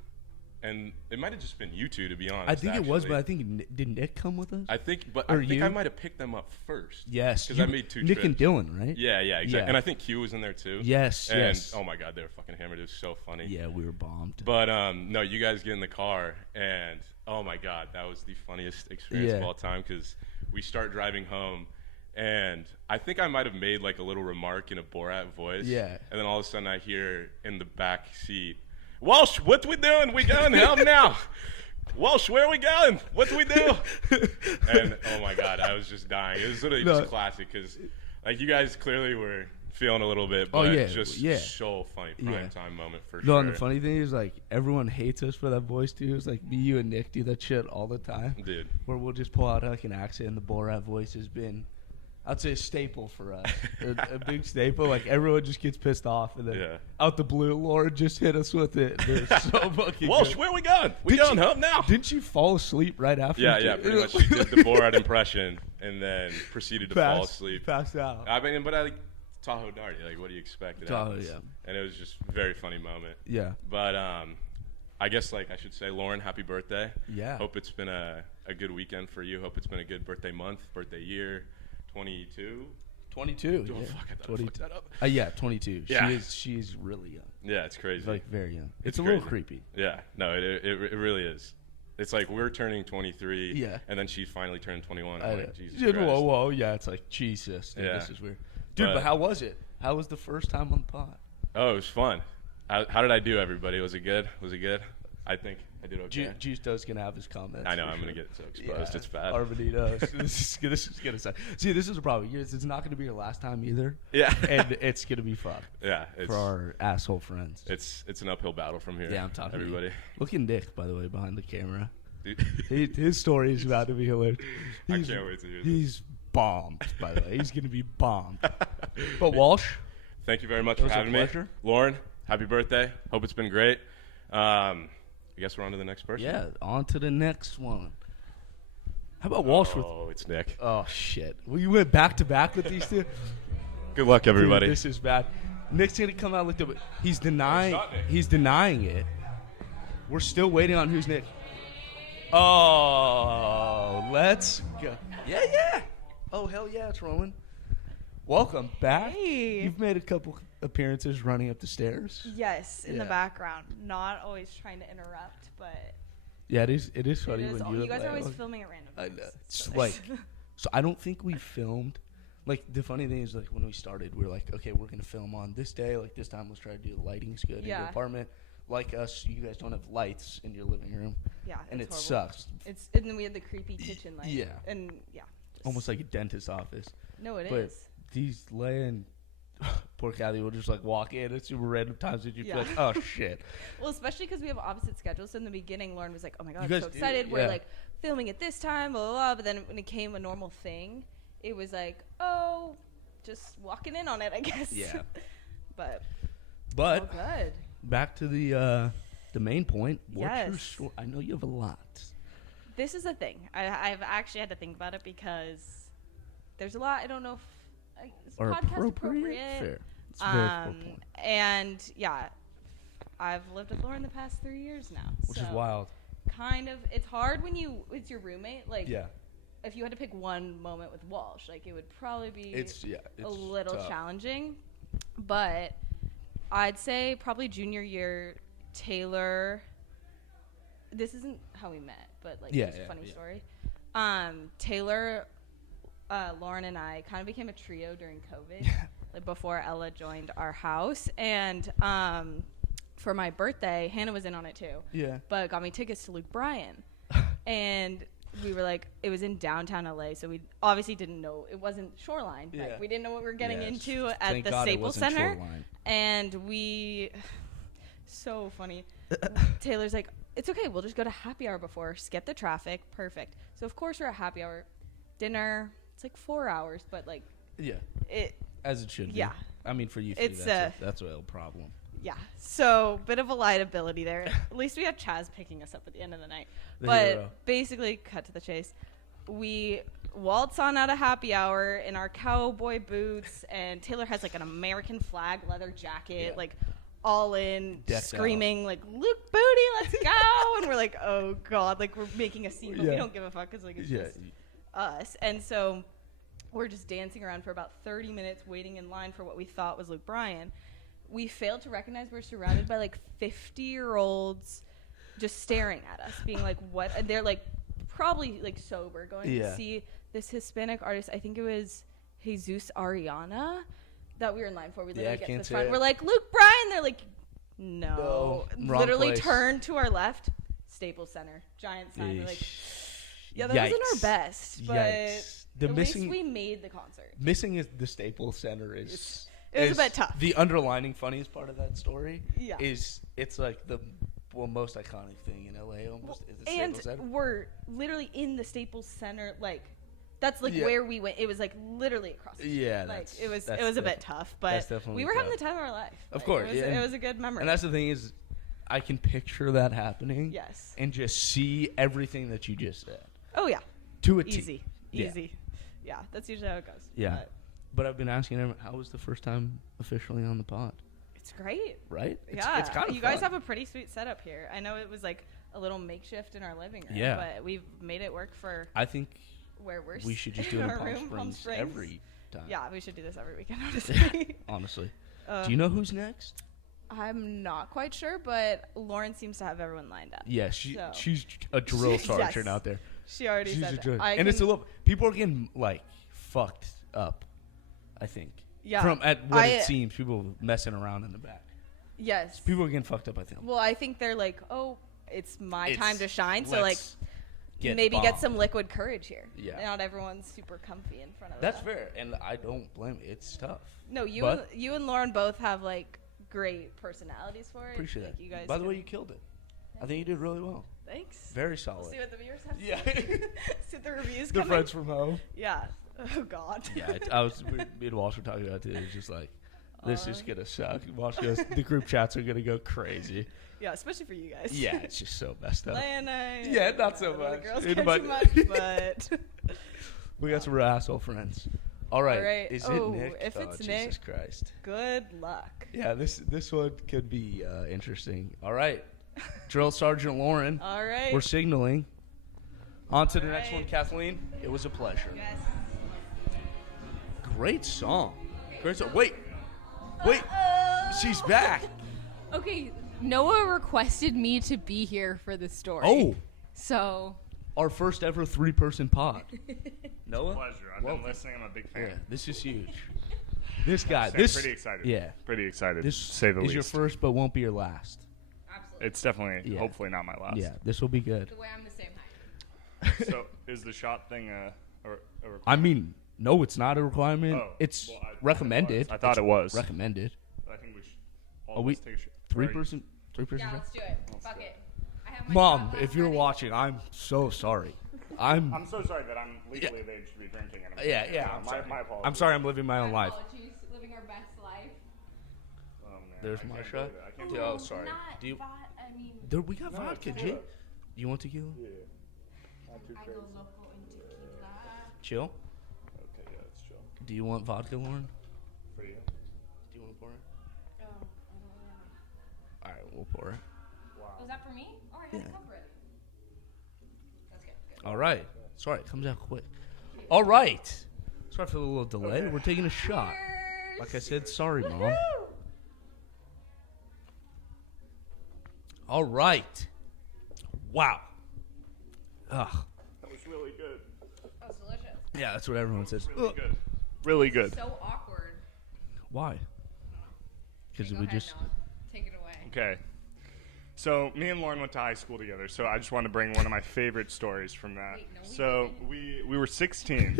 and it might have just been you two, to be honest. I think it was, actually. but I think did Nick come with us? I think you? I might have picked them up first. Yes, because I made two Nick trips. and Dylan, right? Yeah, exactly. Yeah. And I think Q was in there too. Yes, and, yes. oh my God, they were fucking hammered. It was so funny. Yeah, we were bombed. But no, you guys get in the car, and oh my God, that was the funniest experience of all time because we start driving home, and I think I might have made like a little remark in a Borat voice. Yeah. And then all of a sudden I hear in the back seat, Walsh, what we doing? We going home now. Walsh, where are we going? What do we do? And oh my God, I was just dying. It was literally just classic because like you guys clearly were feeling a little bit, but just so funny. Prime time moment for sure. No, and the funny thing is like everyone hates us for that voice too. It's like me, you, and Nick do that shit all the time. Dude. Where we'll just pull out like an accent, and the Borat voice has been, I'd say, a staple for us. a big staple. Like everyone just gets pissed off, and then out the blue, Lauren just hit us with it. They're so fucking Walsh, good. where are we going? We going home now. Didn't you fall asleep right after? Yeah, pretty much. She did the Borat impression and then proceeded to fall asleep. Passed out. I mean, but I like Tahoe Darty. Like, what do you expect? Tahoe, yeah. And it was just a very funny moment. Yeah. But I guess like I should say, Lauren, happy birthday. Yeah. Hope it's been a good weekend for you. Hope it's been a good birthday month, birthday year, 22. 22. Oh, fuck, I thought I fucked that up. Yeah, 22. Yeah. She's really young. Yeah, it's crazy. Like very young. It's a crazy. little creepy. Yeah, no, it really is. It's like we're turning 23, yeah, and then she finally turned 21. I'm like, Jesus Dude, Christ. whoa, yeah. It's like Jesus. Dude, this is weird. Dude, but how was it? How was the first time on the pod? Oh, it was fun. How did I do, everybody? Was it good? Was it good? I think I did okay. Juice's gonna have his comments. I know I'm gonna get so exposed. It's bad. Arvanitos. this is gonna say. See, this is the problem. It's not gonna be your last time either. Yeah. And it's gonna be fun. Yeah. For our asshole friends. It's an uphill battle from here. Yeah, I'm talking. Everybody. Look at Nick, by the way, behind the camera. Dude. His story is about to be hilarious. I can't wait to hear this. He's bombed, by the way. He's gonna be bombed. But Walsh, thank you very much for having me. Lauren, happy birthday. Hope it's been great. I guess we're on to the next person. Yeah, on to the next one. How about Walsh with... Oh, it's Nick. Oh, shit. Well, you went back-to-back with these two? Good luck, everybody. Dude, this is bad. Nick's going to come out with the... He's denying it. We're still waiting on who's Nick. Oh, let's go. Yeah. Oh, hell yeah, it's Rowan. Welcome back. Hey. You've made a couple appearances running up the stairs. Yes, in the background. Not always trying to interrupt, but yeah, it is funny when you guys are always filming at random times. I know. It's like, so I don't think we filmed. Like the funny thing is, like when we started, we were like, okay, we're gonna film on this day. Like this time, let's try to do the lighting's good in your apartment. Like us, you guys don't have lights in your living room. Yeah, and it horrible. sucks. And then we had the creepy kitchen light. Yeah, and almost like a dentist's office. No, it is. These Leia, poor Kathy will just like walk in at super random times and you'd be like, oh shit. Well, especially because we have opposite schedules. So in the beginning, Lauren was like, oh my God, I'm so excited. We're like filming at this time, blah, blah, blah. But then when it came a normal thing, it was like, oh, just walking in on it, I guess. Yeah. but all good. Back to the main point. Yes. What's your story? I know you have a lot. This is the thing. I've actually had to think about it because there's a lot. I don't know if is podcast appropriate. Fair. It's very appropriate. And yeah, I've lived with Lauren the past 3 years now. Which is wild. Kind of. It's hard when it's your roommate. Like, yeah. If you had to pick one moment with Walsh, like it would probably be it's a little tough. Challenging. But I'd say probably junior year, Taylor. This isn't how we met, but like it's a funny story. Taylor, Lauren, and I kind of became a trio during COVID, like before Ella joined our house, and for my birthday, Hannah was in on it too. Yeah. But got me tickets to Luke Bryan. And we were like, it was in downtown LA, so we obviously didn't know it wasn't Shoreline. Yeah. Like, we didn't know what we were getting into at Thank the God it Staples wasn't Center. Shoreline. And we, so funny. Taylor's like, it's okay, we'll just go to happy hour before, skip the traffic, perfect. So of course we're at happy hour, dinner. It's like 4 hours, but like, Yeah. it. As it should be. Yeah. I mean, for you, It's, that's a real problem. Yeah, so bit of a liability there. At least we have Chaz picking us up at the end of the night. The But hero. basically, cut to the chase. We waltz on out of happy hour in our cowboy boots, and Taylor has like an American flag leather jacket, like all in, Decked screaming like "Luke Booty, let's go!" And we're like, "Oh God!" Like we're making a scene, but we Yeah. don't give a fuck because like it's just us. And so we're just dancing around for about 30 minutes, waiting in line for what we thought was Luke Bryan. We failed to recognize we're surrounded by like 50-year-olds just staring at us, being like, what? And they're like probably like sober, going to see this Hispanic artist. I think it was Jesus Ariana that we were in line for. We literally get to the front. We're like, Luke Bryan. They're like, no. Wrong Literally place. turned to our left, Staples Center, giant sign. We're like, yeah, that wasn't our best, but at least we made the concert. Missing is the Staples Center is. It was a bit tough. The underlining funniest part of that story Yeah. is it's like the most iconic thing in LA almost. Is the And Staples Center. we're literally in the Staples Center, like that's like Yeah. where we went. It was like literally across the street. Yeah, like that's it was a bit tough, that's but definitely we were having tough. the time of our life. Of Like, course, it was a good memory. And that's the thing is, I can picture that happening. Yes. And just see everything that you just said. Oh yeah. To a T. Easy. Yeah. Easy. Yeah, that's usually how it goes. Yeah. But I've been asking everyone, how was the first time officially on the pod? It's great. Right? Yeah. It's kind of you guys fun. have a pretty sweet setup here. I know it was like a little makeshift in our living room, Yeah. but we've made it work for I think where we're we should just do it in our Palm room, Palm Springs every time. Yeah, we should do this every weekend, honestly. Honestly. Do you know who's next? I'm not quite sure, but Lauren seems to have everyone lined up. Yeah, So- she's a drill sergeant Yes. out there. She already She's said a that. drill. I And it's a can- little people are getting like fucked up, I think. Yeah. From at what I- it seems, people messing around in the back. Yes. People are getting fucked up, I think. Well, I think they're like, oh, it's my It's- time to shine. So like, let's get maybe bombed. get some liquid courage here. Yeah. Not everyone's super comfy in front of That's us. fair, and I don't blame it. It's tough. No, you But- and, you and Lauren both have like great personalities for it. Appreciate like, that. You guys. By the way, do- you killed it. I think you did really well. Thanks. Very We'll solid. see what the viewers have. to Yeah. say. See what the reviews. The come in. friends from home. Yeah. Oh God. Yeah, me and Walsh were talking about it. It was just like, this is gonna suck. Walsh goes, the group chats are gonna go crazy. Yeah, especially for you guys. Yeah, it's just so messed up. Leia. Yeah, not so The much. girls It care might- too much, but. We got some real asshole friends. All right. All right. Is Oh, it Nick? if Oh, it's Jesus Nick- Christ. Good luck. Yeah, this one could be interesting. All right. Drill Sergeant Lauren. All right. We're signaling. On to the next right. one, Kathleen. It was a pleasure. Yes. Great song. Great song. Wait. She's back. Okay, Noah requested me to be here for the story. Oh, So, our first ever 3-person pod. Noah? Pleasure. I've been listening. I'm a big fan. Yeah, this is huge. This guy. So This. pretty excited. Yeah. Pretty excited. This to say the is least. your first, but won't be your last. absolutely. It's definitely, Yeah. hopefully, not my last. Yeah, this will be good. The way I'm the same height. So, is the shot thing a I mean, no, it's not a requirement. Oh, It's well, I- recommended. I thought it was. Recommended. I think we should all Are of we us take a shot. 3-person? 3-person? Yeah, shot? let's do it. Fuck it. I have my Mom, shot glass if you're ready. watching, I'm so sorry. I'm I'm so sorry that I'm legally of age to be drinking. And I'm yeah. I'm my, sorry. my apologies. I'm sorry. I'm living my own life. Apologies, living our best life. Oh, man, There's I my can't shot. believe it. I can't Yeah, believe oh, it. sorry. Not Do you? I mean, There, we got No, vodka, it's Jay. tequila. Do you want tequila? Yeah. Not too I crazy. go local in tequila. Chill. Okay, yeah, it's chill. Do you want vodka, Lauren? For you. Do you want to pour it? I don't really know. All right, we'll pour it. Was that for me? Oh, I had a cup ready. That's good. All right. Sorry, it comes out quick. All right. Sorry for the little delay. We're taking a shot. Like I said, sorry, Mom. All right. Wow. Ugh. That was really good. That was delicious. Yeah, that's what everyone says. Really good. Really good. So awkward. Why? Because Okay, we go ahead, just. Noah. Take it away. Okay. So me and Lauren went to high school together. So I just want to bring one of my favorite stories from that. So we were 16.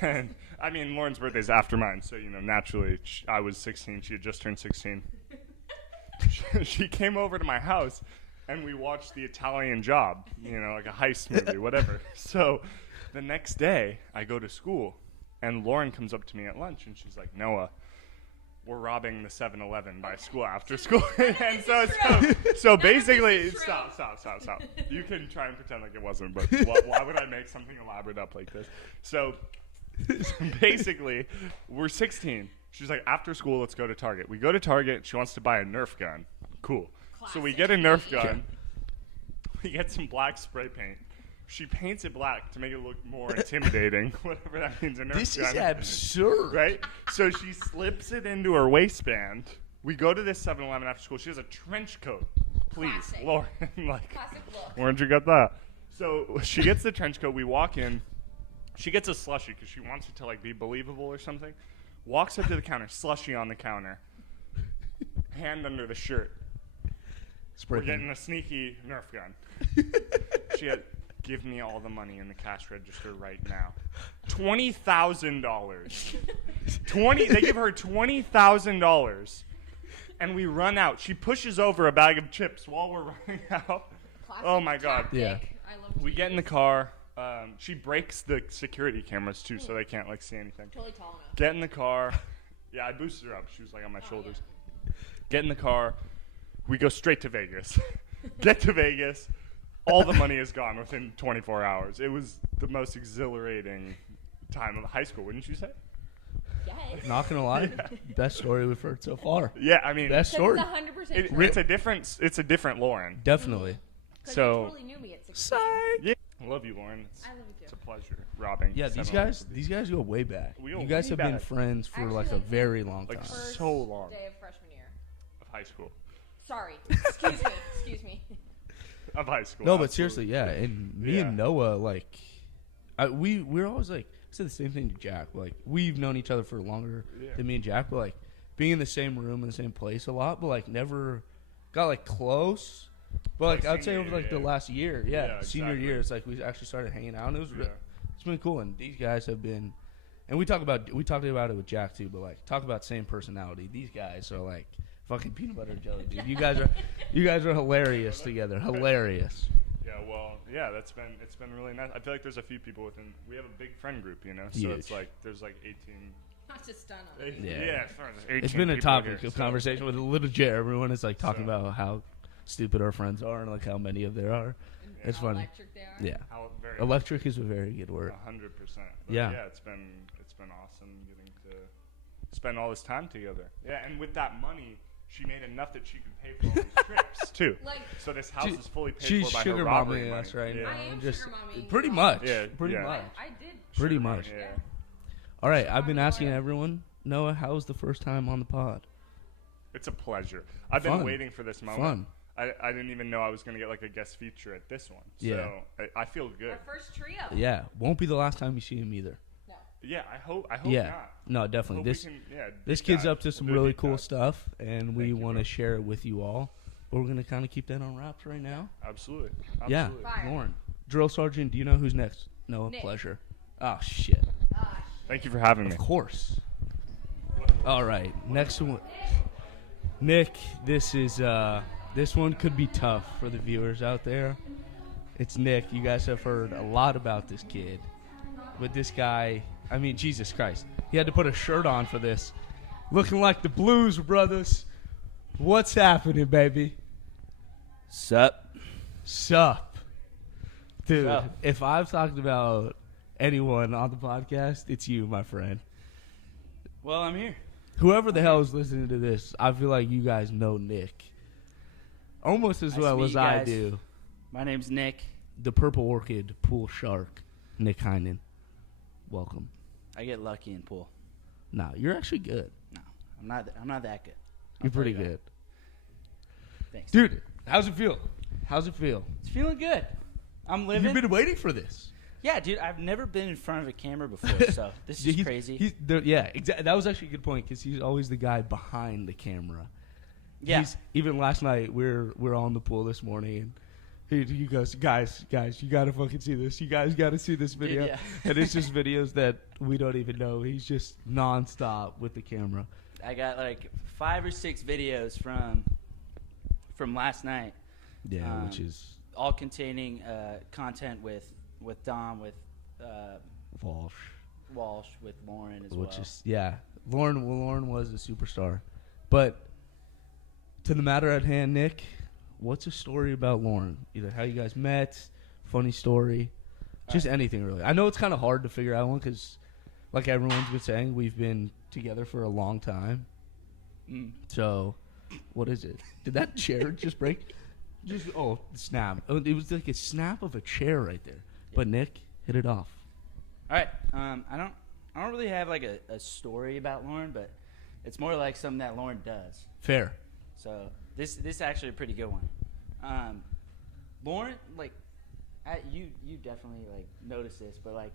And I mean, Lauren's birthday is after mine. So, naturally, I was 16. She had just turned 16. She came over to my house and we watched The Italian Job, like a heist movie, whatever. So the next day I go to school and Lauren comes up to me at lunch and she's like, Noah, we're robbing the 7-Eleven by school after school. And so basically, stop. You can try and pretend like it wasn't, but why would I make something elaborate up like this? So basically, we're 16. She's like, after school, let's go to Target. We go to Target. She wants to buy a Nerf gun. Cool. Classic. So we get a Nerf gun. We get some black spray paint. She paints it black to make it look more intimidating, whatever that means. This is absurd. Right? So she slips it into her waistband. We go to this 7-Eleven after school. She has a trench coat. Please, classic. Lauren. Classic look. Where'd you get that? So she gets the trench coat. We walk in. She gets a slushie because she wants it to be believable or something. Walks up to the counter. Slushie on the counter. Hand under the shirt. We're getting a sneaky Nerf gun. She had... Give me all the money in the cash register right now. $20,000. They give her $20,000, and we run out. She pushes over a bag of chips while we're running out. Classic oh my God! Yeah. We get in the car. She breaks the security cameras too, so they can't see anything. Totally tall enough. Get in the car. Yeah, I boosted her up. She was on my shoulders. Yeah. Get in the car. We go straight to Vegas. Get to Vegas. All the money is gone within 24 hours. It was the most exhilarating time of high school, wouldn't you say? Yes. Not gonna lie, best story we've heard so far. Yeah, I mean, best story. It's 100% true. It's a different Lauren. Definitely. So you totally knew me at 16. Yeah, I love you, Lauren. I love you too. It's a pleasure robbing. Yeah, these guys go way back. You guys have been friends for Actually, a very long time. So long. Day of freshman year. Of high school. Sorry. Excuse me. Of high school. No, but seriously, yeah. And me and Noah, we're always I said the same thing to Jack. We've known each other for longer than me and Jack, but being in the same room in the same place a lot, but never got close. But I'd say over the last year, senior year, it's we actually started hanging out, and it was it's been cool. And these guys have been, and we talked about it with Jack too, but talk about same personality. These guys are fucking peanut butter and jelly, dude. You guys are hilarious together. Hilarious. Yeah, well, it's been really nice. I feel like there's a few people we have a big friend group, so Huge. it's there's 18. Not to stun on it. Yeah, it's been a topic of conversation with Little J. Everyone is talking about how stupid our friends are and how many of there are. And it's funny. Electric they are. Yeah. Electric is a very good word. 100%. Yeah. Yeah, it's been awesome getting to spend all this time together. Yeah, and with that money, she made enough that she could pay for all these trips too. So this house is fully paid for by her robbery money. Us right now. I am sugar mommy. Pretty much. Yeah, pretty much. I did. Pretty much. Yeah. All right, I've been asking everyone, Noah, how was the first time on the pod? It's a pleasure. I've been waiting for this moment. Fun. I didn't even know I was going to get a guest feature at this one. Yeah. So I feel good. Our first trio. Yeah, won't be the last time you see him either. No. Yeah, I hope yeah. not. No, definitely. This kid's up to some really cool stuff, and we want to share it with you all. But we're going to kind of keep that on wraps right now. Absolutely. Yeah. Fire. Lauren, Drill Sergeant, do you know who's next? Noah, Nick. Pleasure. Oh, shit. Thank you for having me. Of course. All right, next one. Nick, this one could be tough for the viewers out there. It's Nick. You guys have heard a lot about this kid. But this guy, I mean, Jesus Christ. He had to put a shirt on for this. Looking like the Blues Brothers. What's happening, baby? Sup? Dude, Sup? If I've talked about anyone on the podcast, it's you, my friend. Well, I'm here. Whoever the hell is listening to this, I feel like you guys know Nick. Almost as well as I do. My name's Nick. The Purple Orchid Pool Shark, Nick Heinen. Welcome. I get lucky in pool. No, you're actually good. No, I'm not that good. You're pretty good. Thanks. Dude, how's it feel? It's feeling good. I'm living. You've been waiting for this. Yeah, dude, I've never been in front of a camera before, so this is crazy. Yeah, exactly. That was actually a good point because he's always the guy behind the camera. Yeah. Even last night, we're on the pool this morning, and he goes, guys, you gotta fucking see this. You guys gotta see this video. Yeah. And it's just videos that we don't even know. He's just nonstop with the camera. I got like 5 or 6 videos from last night. Yeah, which is all containing content with Dom, with Walsh, with Lauren as well. Which is Lauren was a superstar, but to the matter at hand, Nick, what's a story about Lauren? Either how you guys met, funny story, just anything really. I know it's kind of hard to figure out one because, like everyone's been saying, we've been together for a long time. So, what is it? Did that chair just break? Snap! Oh, it was like a snap of a chair right there. Yeah. But Nick, hit it off. All right. I don't really have like a story about Lauren, but it's more like something that Lauren does. Fair. So this is actually a pretty good one. Lauren, like, you definitely like notice this, but like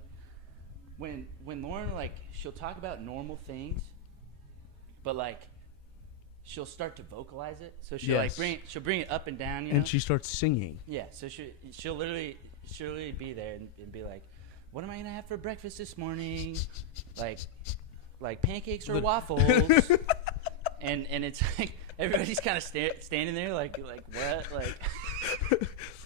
when Lauren, like, she'll talk about normal things, but like she'll start to vocalize it. So she'll bring it up and down, you know? And she starts singing. Yeah. So she'll literally be there and be like, what am I gonna have for breakfast this morning? like pancakes or waffles? and it's like everybody's kind of standing there like what, like.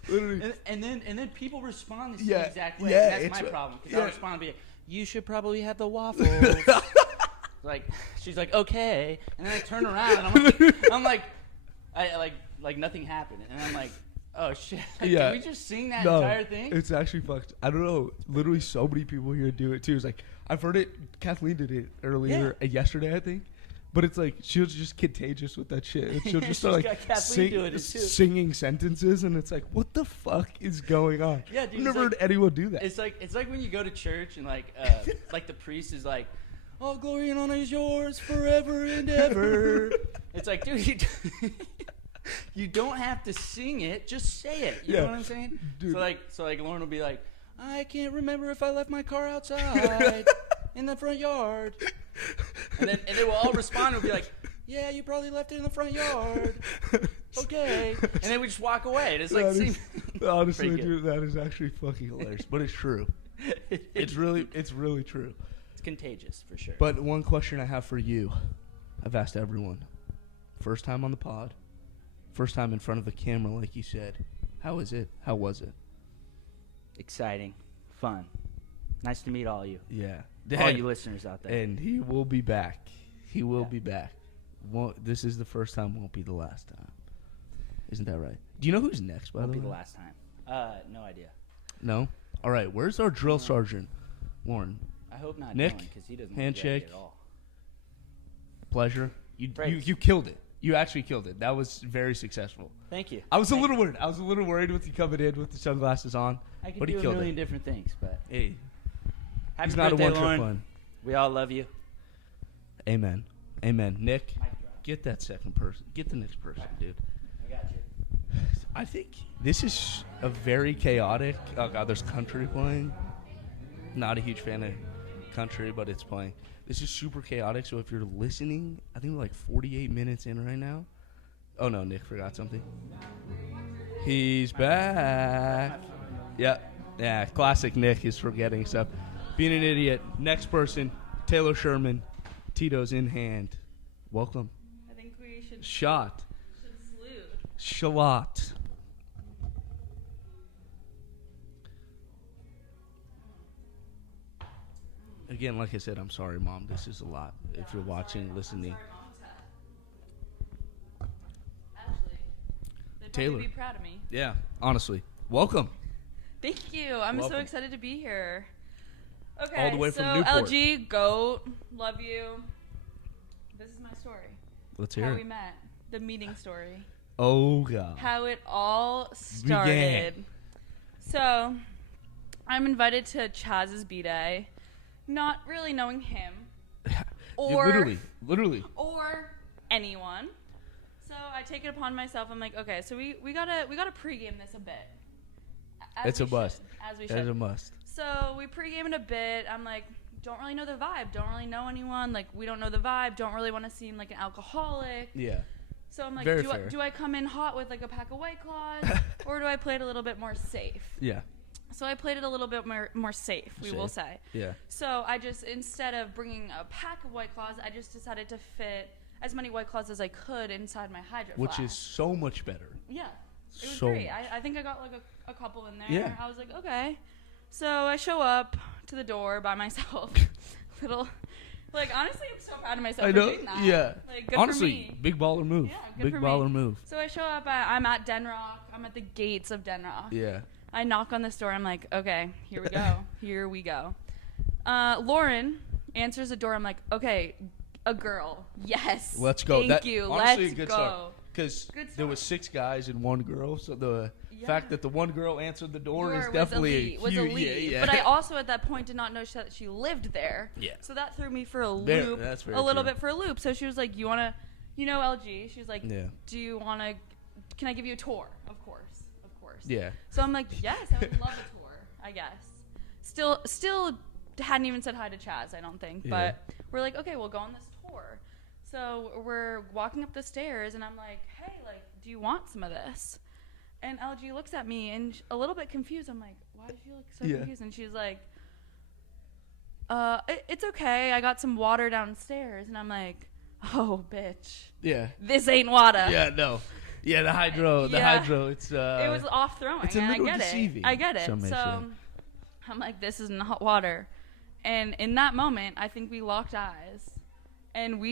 Literally. And then people respond the same exact way. Yeah, and that's my problem because I'll respond and be like, you should probably have the waffles. Like, she's like, okay, and then I turn around and I'm like, like nothing happened, and I'm like, oh shit, like, can we just sing that entire thing? It's actually fucked. I don't know. Literally, so many people here do it too. It's like I've heard it. Kathleen did it earlier yesterday, I think. But it's like she was just contagious with that shit. And she'll just start like singing sentences, and it's like, what the fuck is going on? Yeah, dude, I've never heard anyone do that. It's like when you go to church and like the priest is like, all glory and honor is yours forever and ever. It's like, dude, you don't have to sing it, just say it. You know what I'm saying? Dude. So like Lauren will be like, I can't remember if I left my car outside in the front yard. And then we'll all respond and we'll be like, yeah, you probably left it in the front yard. Okay. And then we just walk away. And it's like, honestly, dude, that is actually fucking hilarious. But it's true. It's really true. It's contagious for sure. But one question I have for you, I've asked everyone. First time on the pod, first time in front of the camera, like you said. How is it? How was it? Exciting, fun. Nice to meet all you. Yeah. All you listeners out there. And he will be back. He will be back. This is the first time, won't be the last time. Isn't that right? Do you know who's next, by the way? Won't be the last time. No idea. No? All right, where's our drill sergeant? Lauren. I hope not. Nick, because he doesn't handshake. at all. Pleasure. You killed it. You actually killed it. That was very successful. Thank you. I was a little worried. I was a little worried with you coming in with the sunglasses on. I can do a million different things, but hey, happy birthday, Lauren. We all love you. Amen. Amen. Nick, get that second person. Get the next person, dude. I got you. I think this is a very chaotic. Oh god, there's country playing. Not a huge fan of country, but it's playing. This is super chaotic, so if you're listening, I think we're like 48 minutes in right now. Oh no, Nick forgot something. He's back. Yeah, classic Nick is forgetting stuff. Being an idiot. Next person, Taylor Sherman. Tito's in hand. Welcome. I think we should salute. Shalat. Again, like I said, I'm sorry, Mom. This is a lot. If you're watching, listening. They'd Taylor. probably be proud of me. Yeah, honestly. Welcome. Thank you. I'm so excited to be here. Okay, all the way from Newport. LG, GOAT, love you. This is my story. Let's hear How it. we met. The meeting story. Oh, God. How it all started. So, I'm invited to Chaz's B-Day, not really knowing him. Or literally. Or anyone. So I take it upon myself. I'm like, okay, so we gotta pregame this a bit. It's a must. As we should. It's a must. So we pregame it a bit. I'm like, don't really know the vibe. Don't really know anyone. Like, we don't know the vibe. Don't really want to seem like an alcoholic. Yeah. So I'm like, Very do fair. I come in hot with like a pack of White Claws, or do I play it a little bit more safe? Yeah. So I played it a little bit more safe, we will say. Yeah. So I just, instead of bringing a pack of White Claws, I just decided to fit as many White Claws as I could inside my Hydro Which Flask. is so much better. Yeah. It was So great. much. I think I got like a couple in there. Yeah. I was like, okay. So I show up to the door by myself. Like, honestly, I'm so proud of myself I for know. doing that. Yeah. Like, good Honestly, for me. big baller move. Yeah, good big for baller me. move. So I show up. I'm at Denrock. I'm at the gates of Denrock. Yeah. I knock on this door. I'm like, okay, here we go. Here we go. Lauren answers the door. I'm like, okay, a girl. Yes. Let's go. Thank you. Honestly, Let's a good go. start. Because there was 6 guys and 1 girl, so the fact that the 1 girl answered the door is definitely was huge. elite. Yeah. But I also at that point did not know that she lived there. Yeah. So that threw me for a There- loop. that's very a little true. bit for a loop. So she was like, "You wanna, LG?" She was like, Yeah. "Do you wanna? Can I give you a tour?" Of course. Yeah. So I'm like, "Yes, I would love a tour. I guess." Still hadn't even said hi to Chaz. I don't think. Yeah. But we're like, "Okay, we'll go on this tour." So we're walking up the stairs, and I'm like, "Hey, like, do you want some of this?" And LG looks at me and a little bit confused. I'm like, "Why does she look so confused?" And she's like, "It's okay. I got some water downstairs." And I'm like, "Oh, bitch. Yeah. This ain't water." Yeah, no. Yeah, the hydro. It's it was off throwing. It's a and little I get deceiving, it. I get it. some may So say. I'm like, this is not water. And in that moment, I think we locked eyes, and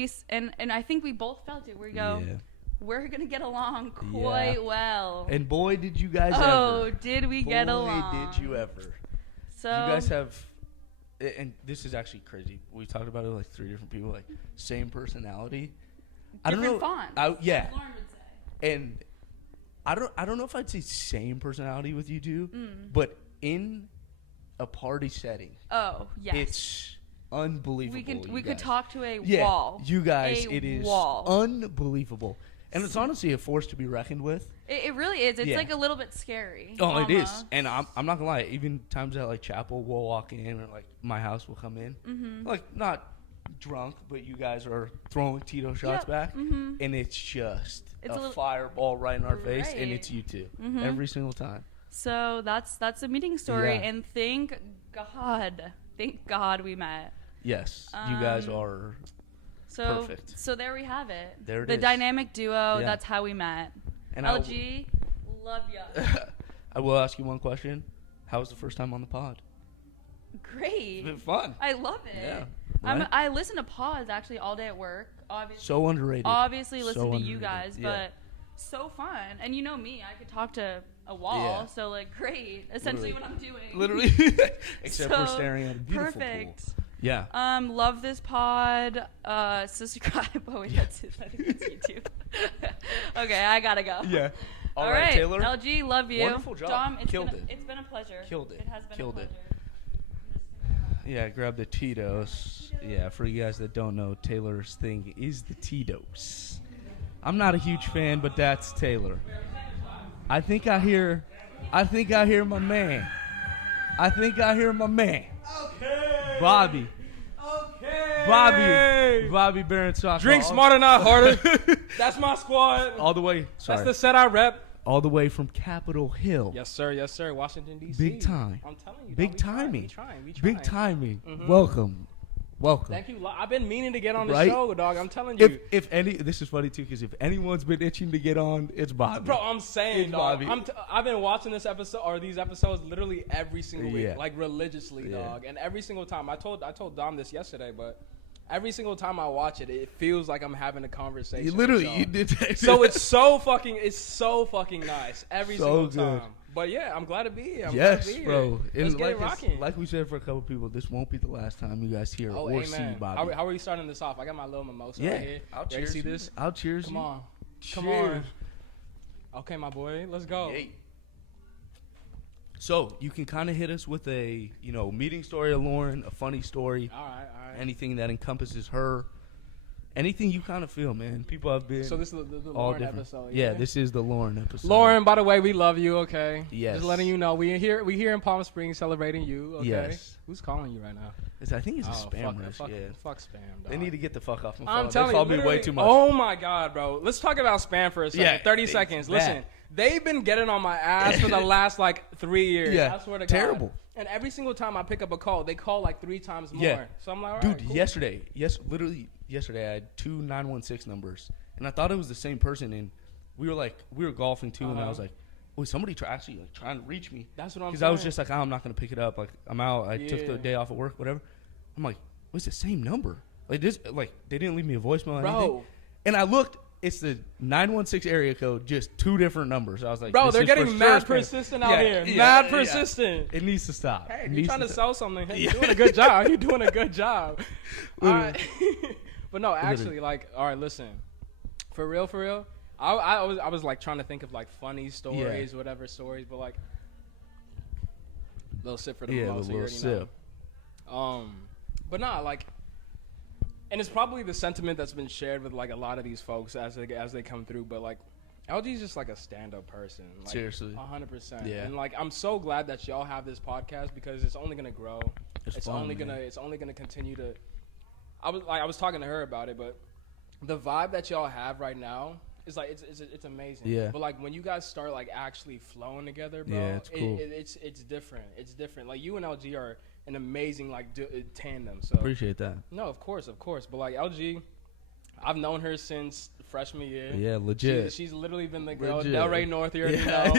I think we both felt it. We go, Yeah. we're gonna get along quite well. And boy, did you guys ever. Oh, did we get boy, along? did you ever. So you guys have, and this is actually crazy. We talked about it with like 3 different people, like same personality. I don't know. Different fonts. Yeah. as Lauren would say. And I don't know if I'd say same personality with you two, but in a party setting, Oh, yes. it's unbelievable. we could guys. talk to a Yeah, wall. you guys, A it is wall. unbelievable, and it's honestly a force to be reckoned with. It really is. It's Yeah. like a little bit scary. Oh, it is, almost. and I'm not gonna lie. Even times at like chapel, we'll walk in, or like my house will come in, like not drunk, but you guys are throwing Tito shots Yep, back, and it's just It's a a little- fireball right in our face, and Right. it's you two every single time. So that's the meeting story, Yeah. and thank God we met. Yes, you guys Um, are So perfect. So there we have it. There it the is. dynamic duo. Yeah. That's how we met. And LG, love ya. I will ask you one question. How was the first time on the pod? Great. It's been fun. I love it. Yeah, right? I listen to pods actually all day at work. Obviously, So underrated. Obviously, So listen to you underrated. guys, Yeah. but so fun. And you know me, I could talk to a wall. Yeah. So like, great. Essentially, Literally. what I'm doing. Literally, except we're So, staring at a beautiful perfect. pool. Yeah. Love this pod. Subscribe. Oh wait, I think that's YouTube. Okay, I gotta go. Yeah. All right, Taylor. LG, love you. Wonderful job. Dom, Killed it. It's been a pleasure. Killed it. It has been Killed a it. pleasure. Yeah, grab the Tito's. Yeah, for you guys that don't know, Taylor's thing is the Tito's. I'm not a huge fan, but that's Taylor. I think I hear my man. Okay. Bobby. Hey. Bobby Baron-Socko. Drink smarter, not harder. That's my squad. All the way. Sorry. That's the set I rep. All the way from Capitol Hill. Yes, sir. Yes, sir. Washington, D.C. Big time. I'm telling you. Big dog, we trying, timing. We trying. Big timing. Mhm. Welcome. Thank you. I've been meaning to get on the Right? show, dog. I'm telling you. If any, this is funny too, because if anyone's been itching to get on, it's Bobby. Bro, I'm saying, It's dog. Bobby. I've been watching this episode or these episodes literally every single week, Yeah. like religiously, Yeah. dog. And every single time, I told Dom this yesterday, but every single time I watch it, it feels like I'm having a conversation. You with literally, y'all. you did that. So it's so fucking nice every So single good. time. But yeah, I'm glad to be here. I'm yes, glad to be bro. Here. And Let's get it like rocking. like we said for a couple people, this won't be the last time you guys hear Oh, or amen. see Bobby. How are you starting this off? I got my little mimosa Yeah, right here. I'll Ready to cheers see you. this? I'll cheers Come you. on. Come Cheers. on. Okay, my boy. Let's go. Yay. So you can kind of hit us with a meeting story of Lauren, a funny story, All right. anything that encompasses her, anything you kind of feel, man. People have been. So this is the all Lauren different. episode. Yeah, this is the Lauren episode. Lauren, by the way, we love you. Okay. Yes. Just letting you know, we here in Palm Springs celebrating you. Okay. Yes. Who's calling you right now? I think it's a spam rush. Fuck Yeah. spam. Dog. They need to get the fuck off my phone. I'm telling they you, follow me way too much. Oh my god, bro. Let's talk about spam for a second. Yeah, 30 seconds. Listen, they've been getting on my ass for the last like 3 years. Yeah. I swear to God. Terrible. And every single time I pick up a call, they call like 3 times more. Yeah. So I'm like, all dude, right, cool. literally yesterday I had 2 916 numbers, and I thought it was the same person, and we were golfing too, and I was like, wait, somebody trying to reach me. That's what I'm saying. Because I was just like, I'm not gonna pick it up. Like I'm out. I took the day off of work, whatever. I'm like, what's the same number? Like this, like they didn't leave me a voicemail or anything. And I looked. It's the 916 area code, just 2 different numbers. I was like, bro, they're getting mad persistent out here. Mad persistent. It needs to stop. Hey, if you're trying to sell something, hey, you're doing a good job. You're doing a good job. All right. But no, actually, like, all right, listen. For real. I was like trying to think of like funny stories, whatever stories, but like, little sip for the most. Little sip. But nah, like. And it's probably the sentiment that's been shared with like a lot of these folks as they come through. But like, LG is just like a stand-up person. Like, seriously, 100%. Yeah. And like, I'm so glad that y'all have this podcast because it's only gonna grow. It's only gonna continue to. I was talking to her about it, but the vibe that y'all have right now is like it's amazing. Yeah. But like when you guys start like actually flowing together, bro, it's cool. It's different. It's different. Like you and LG are an amazing like tandem. So appreciate that. No, of course. But like LG, I've known her since freshman year. Yeah, legit. She's literally been the girl. Legit. Delray North, you already know.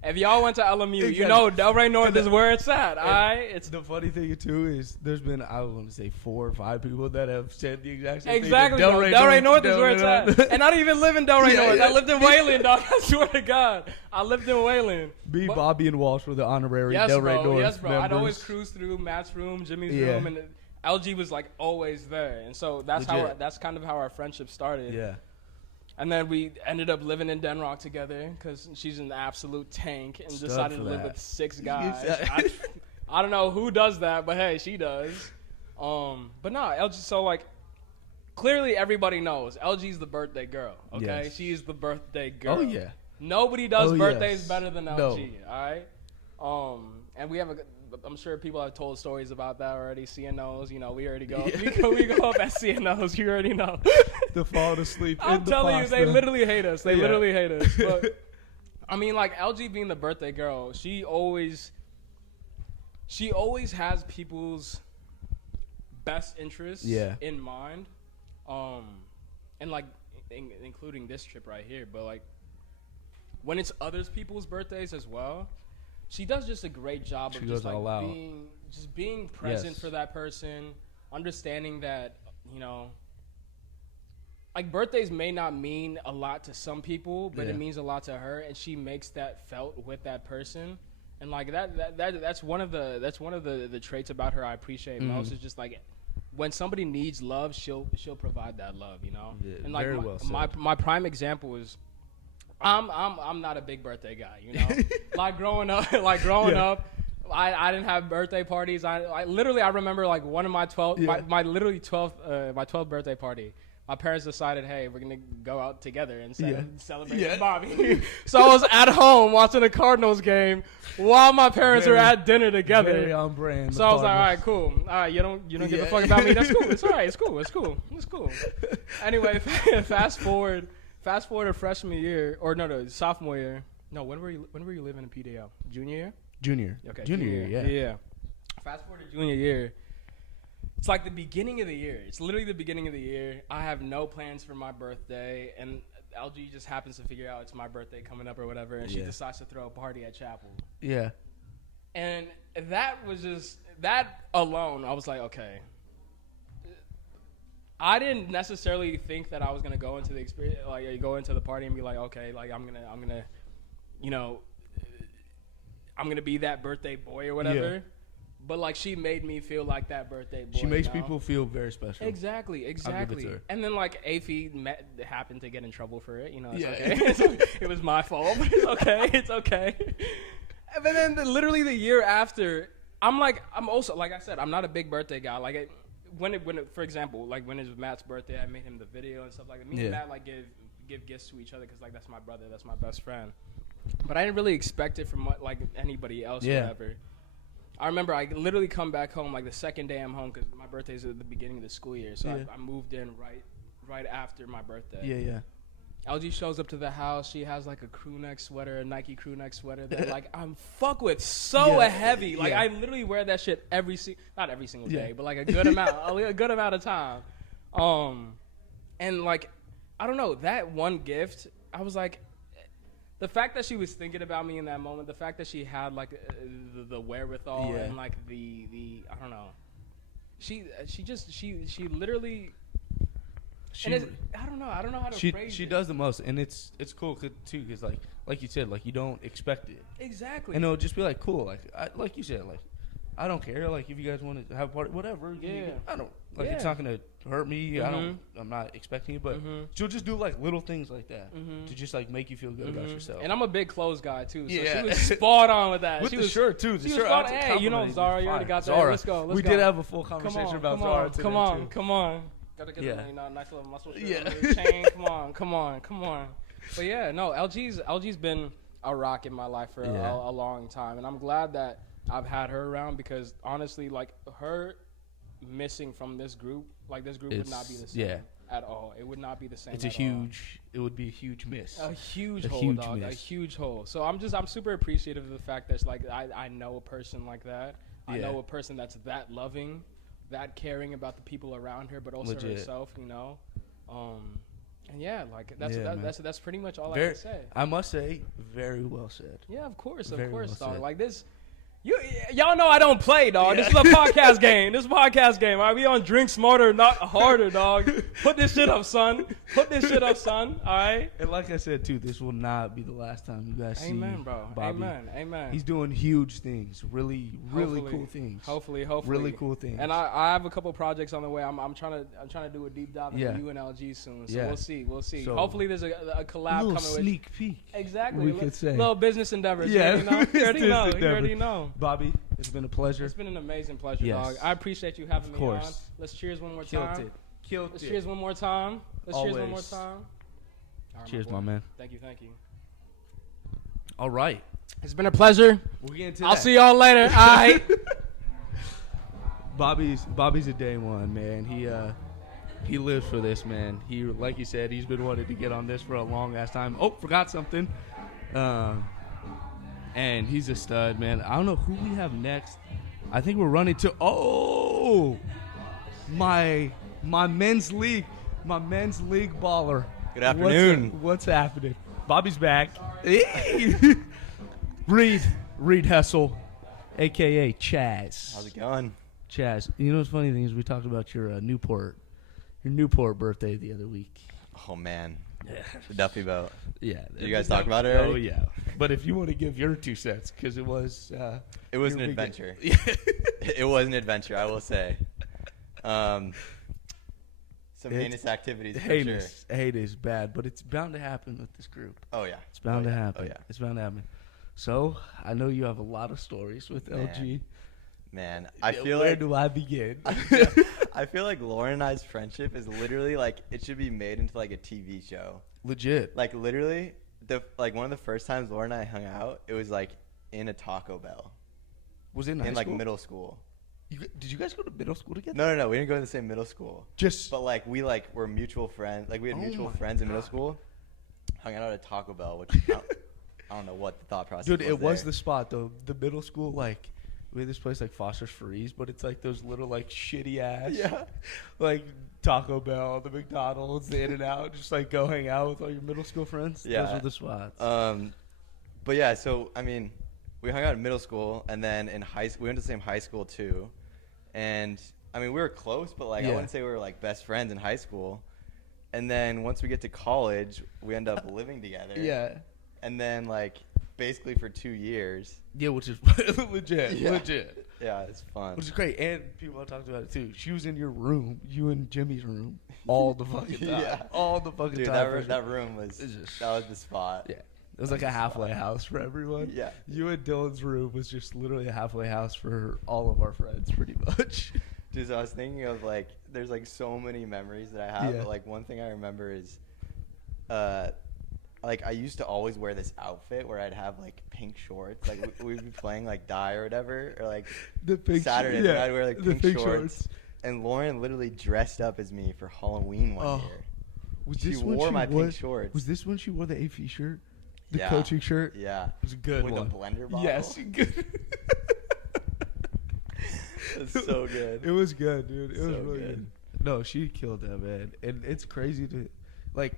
If y'all went to LMU, you know Delray North is where it's at. It's the funny thing too is there's been I want to say 4 or 5 people that have said the exact same exactly, thing. Delray North is where it's at. And I don't even live in Delray North. I lived in Wayland, dog. I swear to God, I lived in Wayland. Bobby and Walsh were the honorary Delray North Yes, bro. members. I'd always cruise through Matt's room, Jimmy's room, and LG was like always there. And so that's that's kind of how our friendship started. Yeah. And then we ended up living in Denrock together because she's an absolute tank and decided to live with 6 guys. I don't know who does that, but hey, she does. But no, LG. So like, clearly everybody knows LG's the birthday girl. Okay, yes. She's the birthday girl. Oh yeah. Nobody does birthdays better than LG. No. All right. And we have I'm sure people have told stories about that already. CNOs, you know, we already go. We go up at CNOs. You already know. The fall asleep. I'm telling you, they literally hate us. They literally hate us. But I mean, like LG being the birthday girl, she always has people's best interests in mind. And like including this trip right here. But like when it's other people's birthdays as well, she does just a great job of just like being present for that person, understanding that, you know, like birthdays may not mean a lot to some people, but it means a lot to her, and she makes that felt with that person. And like that's one of the traits about her I appreciate most is just like when somebody needs love, she'll provide that love, you know. Yeah, and like very well said. my prime example is I'm not a big birthday guy, you know. like growing up, I didn't have birthday parties. I literally remember like one of my 12th my 12th birthday party. My parents decided, hey, we're gonna go out together and celebrate Bobby. So I was at home watching a Cardinals game while my parents were at dinner together. Very on brand. So I was like, all right, cool. All right, you don't give a fuck about me. That's cool. It's all right. It's cool. Anyway, fast forward to freshman year, or no, sophomore year. No, when were you living in PDL? Junior year? Junior. Okay. Junior year, yeah. Fast forward to junior year. It's like the beginning of the year. It's literally the beginning of the year. I have no plans for my birthday, and LG just happens to figure out it's my birthday coming up or whatever, and she decides to throw a party at chapel. Yeah. And that alone, I was like, okay. I didn't necessarily think that I was gonna go into the experience, like go into the party and be like, okay, like I'm gonna, you know, I'm gonna be that birthday boy or whatever. Yeah. But like she made me feel like that birthday boy. She makes people feel very special. Exactly. And then like Afi happened to get in trouble for it. You know, it's okay. It was my fault, but it's okay. And then literally the year after, I'm also, like I said, I'm not a big birthday guy. Like for example, like when it was Matt's birthday, I made him the video and stuff like that. Me and Matt like give gifts to each other because like that's my brother, that's my best friend. But I didn't really expect it from like anybody else or whatever. I remember I literally come back home like the second day I'm home because my birthday's at the beginning of the school year, so I moved in right after my birthday. Yeah. LG shows up to the house. She has like a crew neck sweater, a Nike crew neck sweater that like I'm fuck with so heavy. Like I literally wear that shit not every single day, but like a good amount of time. And like I don't know, that one gift, I was like, the fact that she was thinking about me in that moment, the fact that she had like the wherewithal and like the I don't know, she literally. I don't know how to phrase it. She does the most, and it's cool too, because like you said, like you don't expect it. Exactly. And it'll just be like cool, like you said, like I don't care, like if you guys want to have a party, whatever. Yeah. I don't like it's not gonna hurt me. I'm not expecting it, but she'll just do like little things like that to just like make you feel good about yourself. And I'm a big clothes guy too, so she was spot on with that. With she the was, shirt too. The shirt. Hey, you know Zara, you already got that. Zara. Let's go. We did have a full conversation about Zara today. Come on. Gotta get a nice little muscle shirt, chain. Come on. But yeah, no, LG's been a rock in my life for a long time, and I'm glad that I've had her around because honestly, like her missing from this group, like this group would not be the same at all. It would not be the same. It would be a huge miss. A huge hole. So I'm super appreciative of the fact that like I know a person like that. I know a person that's that loving, that caring about the people around her, but also herself, you know. And yeah, like that's pretty much all I can say. I must say, very well said. Yeah, of course, well dog. said. Like this, y'all know I don't play, dog. This is a podcast game. All right, we on drink smarter, not harder, dog. Put this shit up, son. All right. And like I said too, this will not be the last time you guys see bro. Bobby. Amen. He's doing huge things, really cool things. Hopefully. Really cool things. And I have a couple projects on the way. I'm trying to do a deep dive into UNLG soon. So we'll see. So hopefully there's a collab coming. Sneak peek. Exactly. We could say. Little business endeavors. Yeah. You already know. Bobby, it's been a pleasure. It's been an amazing pleasure, dog. I appreciate you having me on. Let's cheers one more time. Killed it. Cheers one more time. Always. Cheers one more time. Right, cheers, my man. Thank you. All right. It's been a pleasure. We'll get into I'll see y'all later. All right. Bobby's a day one, man. He lives for this, man. He, like you said, he's been wanting to get on this for a long ass time. Oh, forgot something. And he's a stud, man. I don't know who we have next. I think we're running to my men's league baller. Good afternoon. What's happening? Bobby's back. Reed Hessel, aka Chaz. How's it going? Chaz, you know what's funny thing is we talked about your Newport birthday the other week. Oh man, the Duffy boat. Yeah, did you guys talk about it already? Oh yeah, but if you want to give your 2 cents, because it was an adventure. It was an adventure, I will say. Some heinous activities. Heinous, bad, but it's bound to happen with this group. Oh yeah, it's bound to happen. Oh yeah, it's bound to happen. So I know you have a lot of stories with LG. Man, I feel where like do I begin? I feel like Lauren and I's friendship is literally like it should be made into like a TV show. Legit. Like literally, one of the first times Lauren and I hung out, it was like in a Taco Bell. Was it in high like school? Middle school? Did you guys go to middle school together? No, we didn't go to the same middle school. But like we were mutual friends. Like we had mutual friends in middle school. Hung out at Taco Bell, which I don't know what the thought process was. Dude, it was the spot though. The middle school, like we had this place like Foster's Freeze, but it's like those little like shitty ass, like Taco Bell, the McDonald's, the In-N-Out. Just like go hang out with all your middle school friends. Yeah, those were the spots. But yeah, so I mean, we hung out in middle school, and then in high school, we went to the same high school too. And I mean, we were close, but like I wouldn't say we were like best friends in high school. And then once we get to college, we end up living together. Yeah. And then like basically for 2 years. Yeah, which is legit. Yeah, it's fun. Which is great. And people have talked about it too. She was in your room, you and Jimmy's room, all the fucking time. All the fucking time. Dude, that room was the spot. Yeah. It was like a halfway house for everyone. Yeah. You and Dylan's room was just literally a halfway house for all of our friends, pretty much. Just I was thinking of like, there's like so many memories that I have. Yeah. But like one thing I remember is, like I used to always wear this outfit where I'd have like pink shorts. Like we'd be playing like Die or whatever, or like The pink Saturday, yeah, and I'd wear like the pink shorts. And Lauren literally dressed up as me for Halloween one year. She wore my pink shorts. Was this when she wore the AP shirt? The Yeah. coaching shirt? Yeah. It was a good With one. a blender bottle. Yes. Good. It's so good. It was good, dude. It was So really good. No, she killed that, man. And it's crazy to, like,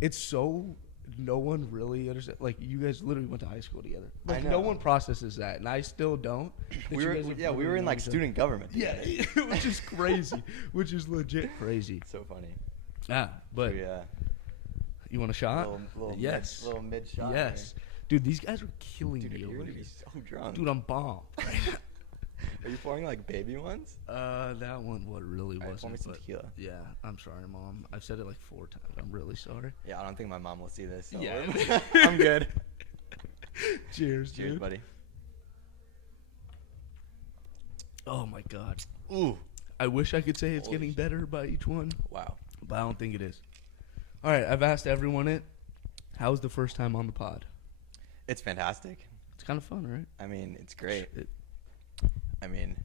it's so, no one really understands. Like, you guys literally went to high school together. I Like, know. no one processes that, and I still don't. that We you were, guys have yeah, we really were in known like each other. student government. Yeah, together. which is crazy. Which is legit crazy. So funny. Ah, but Yeah. you want a shot? Little Yes. Little mid shot. Yes. Dude, these guys are killing Dude, me you're over gonna here. be so drunk. Dude, I'm bomb. Are you pouring like baby ones? That one really Alright, pour me wasn't. some But tequila. yeah, I'm sorry, Mom. I've said it like 4 times. I'm really sorry. Yeah, I don't think my mom will see this. So Yeah. I'm good. Cheers, Cheers, dude. buddy. Oh my God. Ooh. I wish I could say it's Holy getting shit. better by each one, Wow. but I don't think it is. All right, I've asked everyone it. How was the first time on the pod? It's fantastic. It's kind of fun, right? I mean, it's great. It- I mean,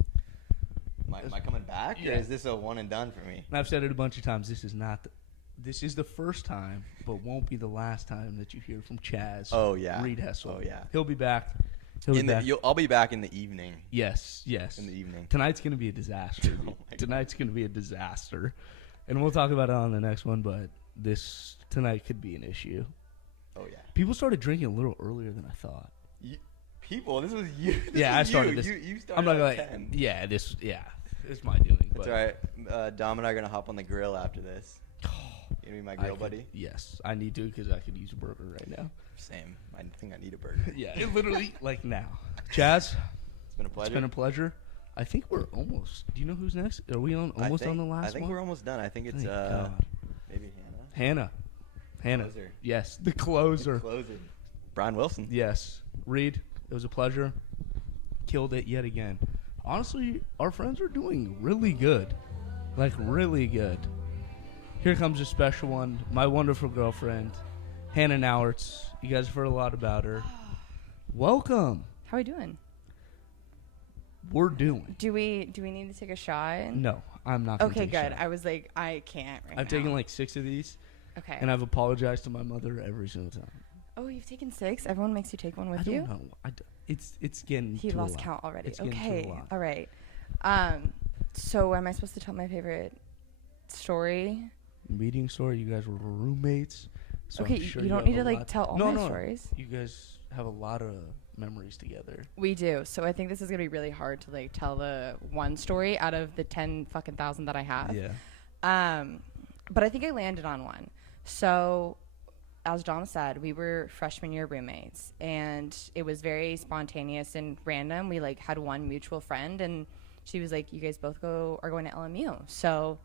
am I coming back? Yeah. Or is this a one and done for me? And I've said it a bunch of times. This is the first time, but won't be the last time that you hear from Chaz. Oh, yeah. Reed Hessel. Oh, yeah. He'll be back. He'll be back. I'll be back in the evening. Yes. In the evening. Tonight's gonna be a disaster. Oh my Tonight's gonna be a disaster, and we'll talk about it on the next one. But tonight could be an issue. Oh yeah. People started drinking a little earlier than I thought. People, this was you. Yeah, I started this. You started I'm not at gonna. 10. Yeah, it's my doing. That's all right. Dom and I are gonna hop on the grill after this. You gonna be my grill buddy? Yes, I need to because I could use a burger right now. Same. I think I need a burger. Yeah, it literally like now. Chaz, it's been a pleasure. It's been a pleasure. I think we're almost. Do you know who's next? Are we on almost on the last one? I think we're almost done. I think it's Thank God. maybe Hannah. Hannah. Closer. Yes, the closer. The closer. Brian Wilson. Yes, Reed. It was a pleasure. Killed it yet again. Honestly, our friends are doing really good. Like really good. Here comes a special one. My wonderful girlfriend, Hannah Nauertz. You guys have heard a lot about her. Welcome. How are we doing? We're doing. Do we need to take a shot? No, I'm not gonna Okay, take a good. shot. I was like, I can't right now. I've taken like 6 of these. Okay. And I've apologized to my mother every single time. Oh, you've taken 6? Everyone makes you take one with I don't you? know. It's getting He to a lost lot. count already. It's getting to a Okay. lot. All right. So am I supposed to tell my favorite story? Meeting story. You guys were roommates. So Okay, I'm sure you don't have need a to, like, lot- tell all no, my no, stories. You guys have a lot of memories together. We do. So I think this is gonna be really hard to like tell the one story out of the 10 fucking thousand that I have. Yeah. But I think I landed on one. So as Dom said, we were freshman year roommates, and it was very spontaneous and random. We like had one mutual friend, and she was like, "You guys both are going to LMU, so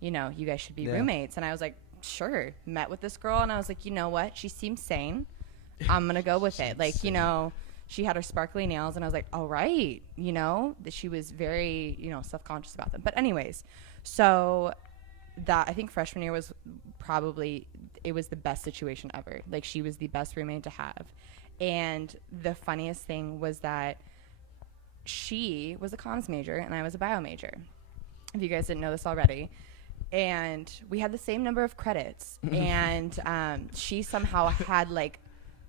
you know you guys should be roommates." And I was like, "Sure." Met with this girl, and I was like, "You know what? She seems sane. I'm gonna go with it." Like, you know, she had her sparkly nails, and I was like, "All right." You know, she was very, you know, self-conscious about them. But anyways, so that I think freshman year was probably, it was the best situation ever. Like, she was the best roommate to have. And the funniest thing was that she was a comms major and I was a bio major, if you guys didn't know this already. And we had the same number of credits. And she somehow had like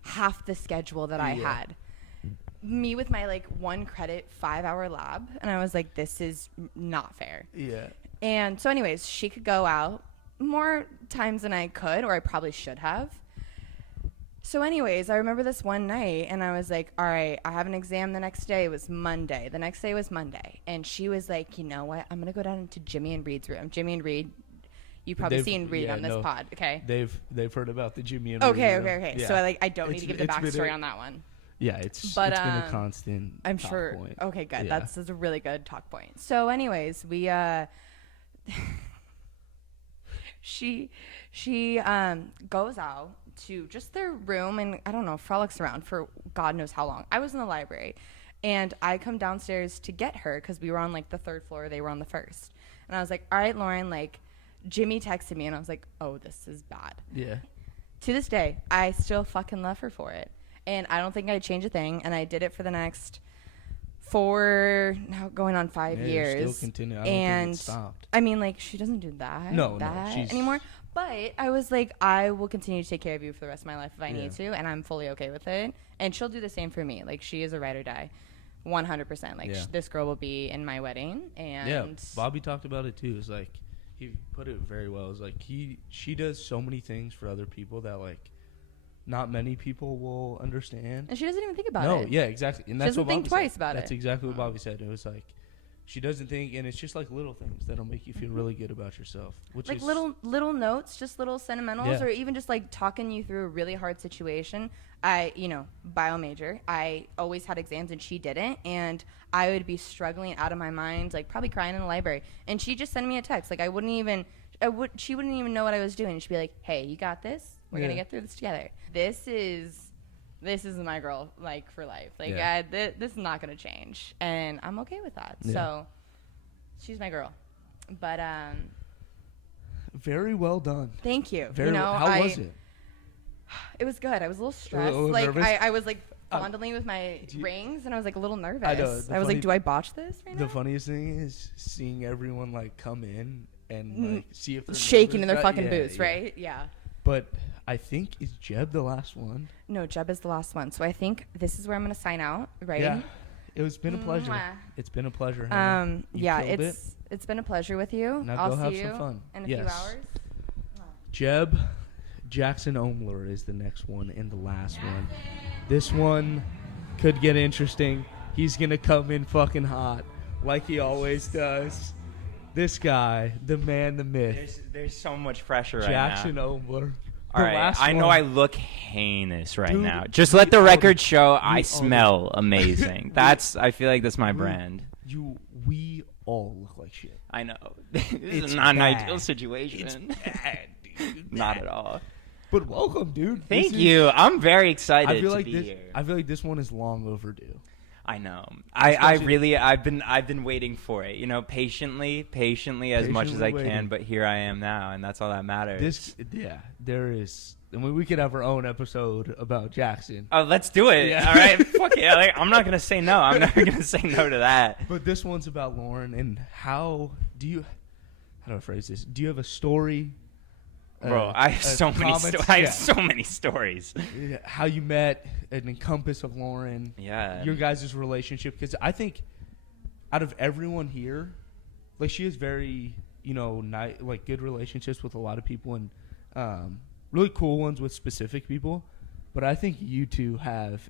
half the schedule that I had. Me with my like 1 credit 5-hour lab, and I was like, this is not fair. Yeah. And so anyways, she could go out more times than I could, or I probably should have. So anyways, I remember this one night, and I was like, all right, I have an exam the next day. It was Monday. The next day was Monday. And she was like, you know what? I'm going to go down to Jimmy and Reed's room. Jimmy and Reed, you've probably seen Reed on this pod, okay? They've heard about the Jimmy and Okay, Reed room. okay. Yeah. So I don't need to give the backstory on that one. Yeah, it's But, been a constant I'm talk sure. point. Okay, good. Yeah. That's a really good talk point. So anyways, we she goes out to just their room and I don't know, frolics around for God knows how long. I was in the library, And I come downstairs to get her because we were on like the 3rd floor. They were on the 1st. And I was like, all right, Lauren, like Jimmy texted me and I was like, oh, this is bad. Yeah. To this day, I still fucking love her for it. And I don't think I'd change a thing. And I did it for the next 4, now going on 5 years. Still continue. I don't think it stopped. I mean, like, she doesn't do that anymore. But I was like, I will continue to take care of you for the rest of my life if I need to, and I'm fully okay with it. And she'll do the same for me. Like, she is a ride or die, 100%. Like, this girl will be in my wedding. And Bobby talked about it too. It's like, he put it very well. It's like she does so many things for other people that like not many people will understand. And she doesn't even think about it. No, yeah, exactly. And she doesn't think twice about it. That's exactly what Bobby said. It was like, she doesn't think, and it's just like little things that'll make you feel really good about yourself. Which like is little notes, just little sentimentals, or even just like talking you through a really hard situation. Bio major. I always had exams and she didn't, and I would be struggling out of my mind, like probably crying in the library. And she just sent me a text. Like she wouldn't even know what I was doing. She'd be like, "Hey, you got this. We're gonna get through this together. This is my girl, like for life. Like this is not gonna change, and I'm okay with that. Yeah. So she's my girl. But very well done. Thank you. How was it? It was good. I was a little stressed. I was like fondling with my rings, and I was like a little nervous. I was like, do I botch this right now? The funniest thing is seeing everyone like come in and like see if they're shaking in their fucking boots, right? Yeah. But I think, is Jeb the last one? No, Jeb is the last one. So I think this is where I'm going to sign out, right? Yeah. It's been a pleasure. It's been a pleasure. It's been a pleasure with you. Now I'll go have see some you fun. in a few hours. Jeb Jackson Omler is the next one and the last one. This one could get interesting. He's going to come in fucking hot like he always does. This guy, the man, the myth. There's so much pressure right Jackson now. Omler. All right, I know I look heinous right now. Just let the record show I smell amazing. I feel like that's my brand. We all look like shit. I know. This is not an ideal situation. It's bad, dude. Not at all. But welcome, dude. Thank you. I'm very excited to be here. I feel like this one is long overdue. I know. I've been waiting for it, patiently as much as I can, but here I am now, and that's all that matters. There is. I mean, we could have our own episode about Jackson. Oh, let's do it. Yeah. All right. Fuck it. I'm not going to say no. I'm never going to say no to that. But this one's about Lauren, and how do I phrase this? Do you have a story? Bro, I have so many stories. How you met, an encompass of Lauren. Yeah. Your guys' relationship. Because I think out of everyone here, like, she has very, good relationships with a lot of people and really cool ones with specific people. But I think you two have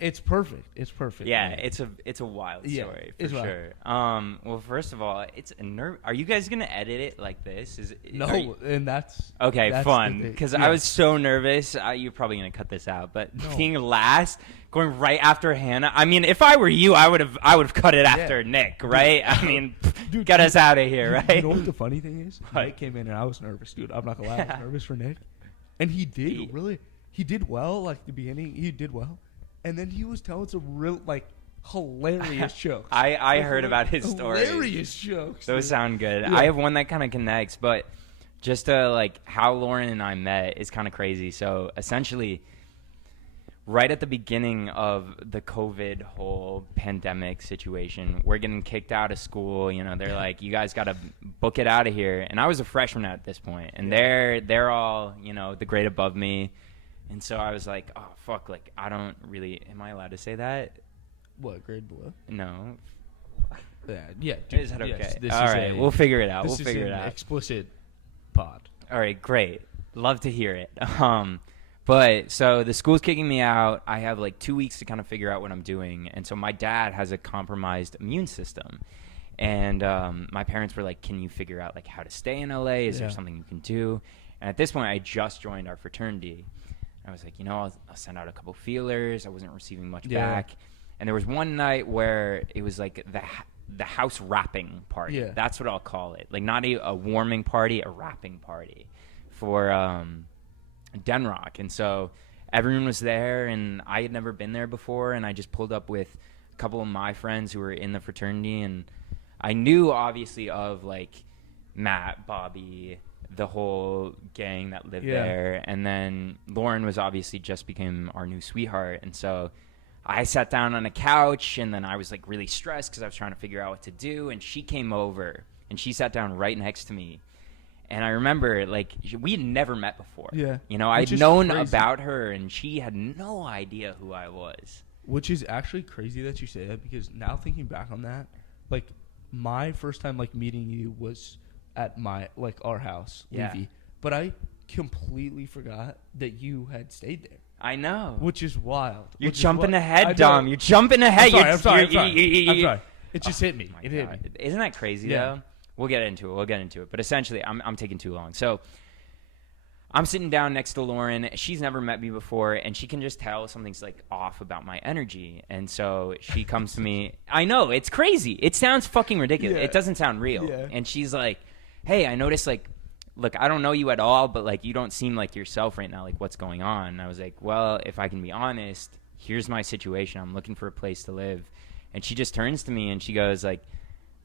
it's perfect. It's perfect. Yeah, it's a wild story for sure. Well, first of all, it's a nerve. Are you guys gonna edit it like this? And that's okay. That's fun, because I was so nervous. You're probably gonna cut this out, but being last, going right after Hannah. I mean, if I were you, I would have cut it after Nick, right? I mean, get us out of here, right? You know what the funny thing is? Nick came in and I was nervous, dude. I'm not gonna lie, I was nervous for Nick, and he did well. Like the beginning, he did well. And then he was telling some real, hilarious jokes. I heard about his stories. Hilarious jokes. Those sound good. Yeah. I have one that kind of connects, but just how Lauren and I met is kind of crazy. So essentially, right at the beginning of the COVID whole pandemic situation, we're getting kicked out of school. They're like, you guys got to book it out of here. And I was a freshman at this point, and they're all, the grade above me. And so I was like, oh, fuck, I don't really, am I allowed to say that? What, grade below? No. Yeah. Is that okay? All right, we'll figure it out. This is an explicit pod. All right, great. Love to hear it. But so the school's kicking me out. I have 2 weeks to kind of figure out what I'm doing. And so my dad has a compromised immune system. And my parents were like, can you figure out how to stay in LA? Is there something you can do? And at this point, I just joined our fraternity. I was like, I'll send out a couple feelers. I wasn't receiving much back. And there was one night where it was the house wrapping party. Yeah. That's what I'll call it. Not a warming party, a wrapping party for Denrock. And so everyone was there, and I had never been there before, and I just pulled up with a couple of my friends who were in the fraternity, and I knew obviously of like Matt, Bobby, the whole gang that lived there, and then Lauren was obviously just became our new sweetheart, and so I sat down on a couch, and then I was like really stressed because I was trying to figure out what to do, and she came over and she sat down right next to me. And I remember, like, we had never met before. Yeah. You know, I'd known about her, and she had no idea who I was. Which is actually crazy that you say that, because now thinking back on that, like, my first time, like, meeting you was at my, like, our house, Levy. But I completely forgot that you had stayed there. I know. Which is wild. You're jumping ahead, Dom. You're jumping ahead. I'm sorry. It just hit me. It hit me. Isn't that crazy, though? We'll get into it. But essentially, I'm taking too long. So I'm sitting down next to Lauren. She's never met me before, and she can just tell something's like off about my energy. And so she comes to me. I know, it's crazy. It sounds fucking ridiculous. It doesn't sound real. And she's like, hey, I noticed, like, look, I don't know you at all, but like you don't seem like yourself right now. Like, what's going on? And I was like, well, if I can be honest, here's my situation. I'm looking for a place to live. And she just turns to me and she goes like,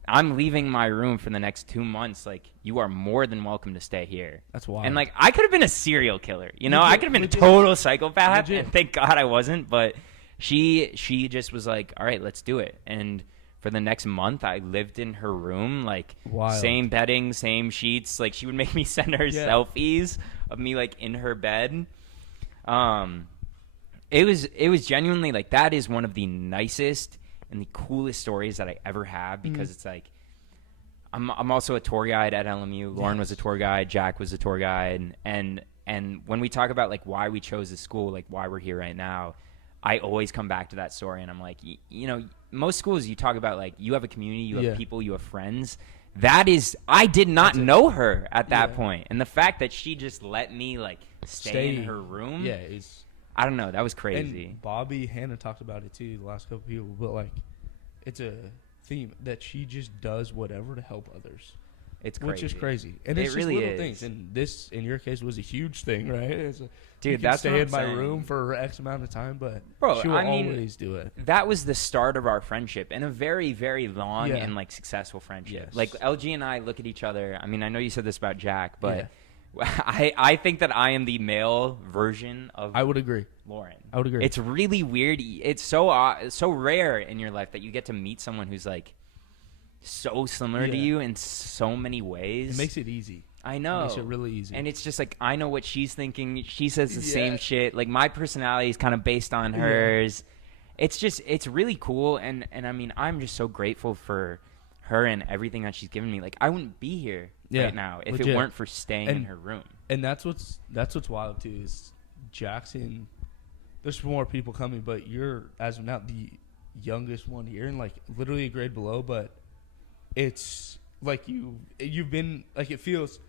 I'm leaving my room for the next 2 months. Like, you are more than welcome to stay here. That's wild. And like, I could have been a serial killer, you know? I could have been a total psychopath, and thank God I wasn't. But she just was like, all right, let's do it. And for the next month, I lived in her room, like same bedding, same sheets. Like, she would make me send her selfies of me like in her bed. It was genuinely like, that is one of the nicest and the coolest stories that I ever have, because it's like, I'm also a tour guide at LMU. Lauren was a tour guide. Jack was a tour guide. And when we talk about like why we chose this school, like why we're here right now, I always come back to that story. And I'm like, you know, most schools you talk about like you have a community, you have people, you have friends. That is, I did not know her at that point. And the fact that she just let me like stay in her room. Yeah, it's, I don't know. That was crazy. And Bobby, Hannah talked about it too, the last couple people. But like, it's a theme that she just does whatever to help others. It's crazy. Which is crazy. And it it's really just little is. things. And this, in your case, was a huge thing, right? Dude, that's stay what in my I'm room for X amount of time, but Bro, she will I mean, always do it. That was the start of our friendship, and a very, very long and like successful friendship. Yes. Like LG and I look at each other. I mean, I know you said this about Jack, but I think that I am the male version of. I would agree. Lauren. I would agree. It's really weird. It's so rare in your life that you get to meet someone who's like so similar to you in so many ways. It makes it easy. I know. It makes it really easy. And it's just like, I know what she's thinking. She says the same shit. Like, my personality is kind of based on hers. It's really cool. And I mean, I'm just so grateful for her and everything that she's given me. Like, I wouldn't be here right now if it weren't for staying in her room. And that's what's wild too, is Jackson. There's more people coming, but you're, as of now, the youngest one here, and like literally a grade below. But it's like you've been like, it feels.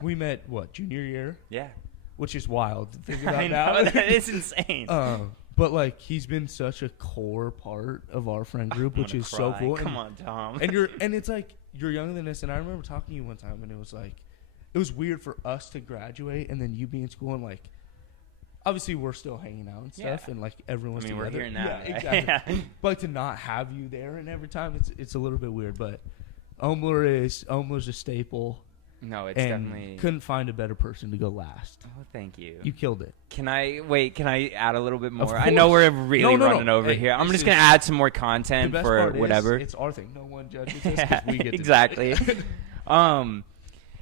We met junior year? Yeah, which is wild to think about I now. know, that is insane. But like, he's been such a core part of our friend group, which is so cool. Come on, Tom. And it's like, you're younger than us, and I remember talking to you one time, and it was like, it was weird for us to graduate and then you be in school, and like, obviously we're still hanging out and stuff, and like everyone's together. We're here now. Yeah, exactly. But like, to not have you there and every time, it's a little bit weird. But Omler's a staple. No, it's and definitely. Couldn't find a better person to go last. Oh, thank you. You killed it. Can I add a little bit more? I know we're really running over here. I'm just gonna add some more content for whatever. It's our thing. No one judges us 'cause we get to exactly.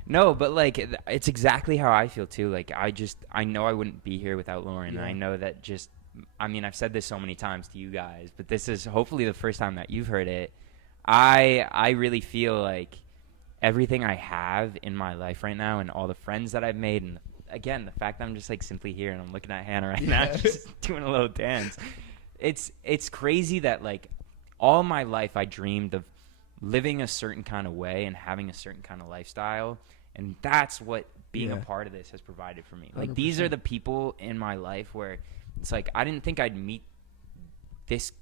No, but like, it's exactly how I feel too. Like, I know I wouldn't be here without Lauren, and I know that I mean, I've said this so many times to you guys, but this is hopefully the first time that you've heard it. I really feel like everything I have in my life right now, and all the friends that I've made, and again, the fact that I'm just like simply here and I'm looking at Hannah right now, just doing a little dance. It's crazy that like all my life I dreamed of living a certain kind of way and having a certain kind of lifestyle, and that's what being a part of this has provided for me. Like 100%. These are the people in my life where it's like, I didn't think I'd meet this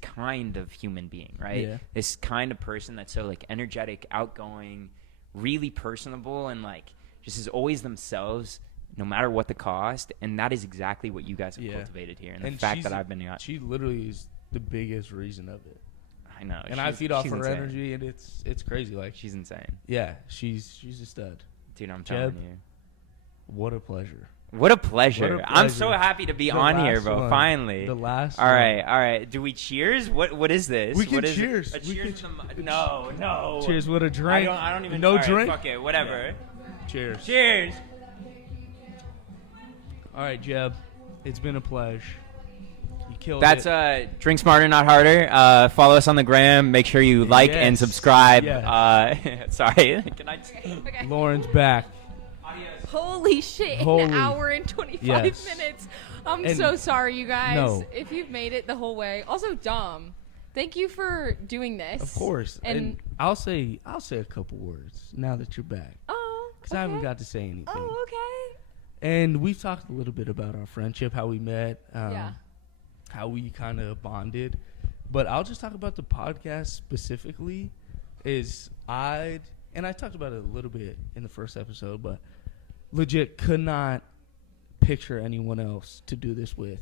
kind of human being, right? Yeah. This kind of person that's so like energetic, outgoing, really personable, and like just is always themselves, no matter what the cost. And that is exactly what you guys have cultivated here. And the fact that I've been she literally is the biggest reason of it. I know. And I feed off her energy, and it's crazy. Like, she's insane. Yeah, she's a stud. Dude, I'm telling you. What a pleasure. What a pleasure. I'm so happy to be on here, bro. Finally. The last All right. Do we cheers? What is this? We can cheers. No. Cheers with a drink. I don't even. No right, drink? Fuck it. Whatever. Yeah. Cheers. Cheers. All right, Jeb. It's been a pleasure. You killed it. That's Drink Smarter, Not Harder. Follow us on the gram. Make sure you like and subscribe. Yes. Sorry. Can I? Okay. Lauren's back. Holy shit, an hour and 25 minutes. I'm so sorry, you guys, if you've made it the whole way. Also, Dom, thank you for doing this. Of course. And I'll say a couple words now that you're back. Oh, because I haven't got to say anything. Oh, okay. And we've talked a little bit about our friendship, how we met, how we kind of bonded. But I'll just talk about the podcast specifically. I talked about it a little bit in the first episode, but legit could not picture anyone else to do this with.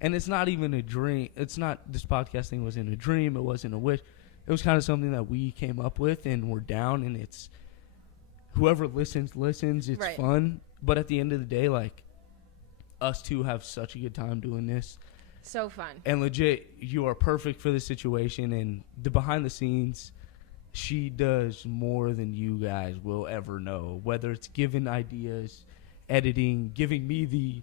And it's not even a dream. It's not, this podcast thing wasn't a dream. It wasn't a wish. It was kind of something that we came up with, and we're down, and it's whoever listens. It's fun. But at the end of the day, like, us two have such a good time doing this. So fun. And legit, you are perfect for the situation, and the behind the scenes, she does more than you guys will ever know, whether it's giving ideas, editing, giving me the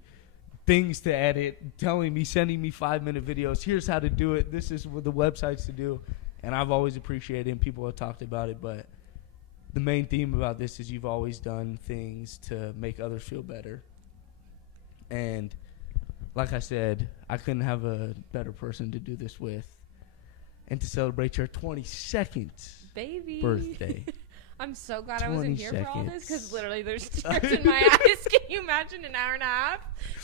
things to edit, sending me 5-minute videos. Here's how to do it. This is what the website's to do. And I've always appreciated it, and people have talked about it. But the main theme about this is you've always done things to make others feel better. And like I said, I couldn't have a better person to do this with and to celebrate your 22nd birthday. I'm so glad I wasn't here for all this, because literally there's tears in my eyes. Can you imagine an hour and a half?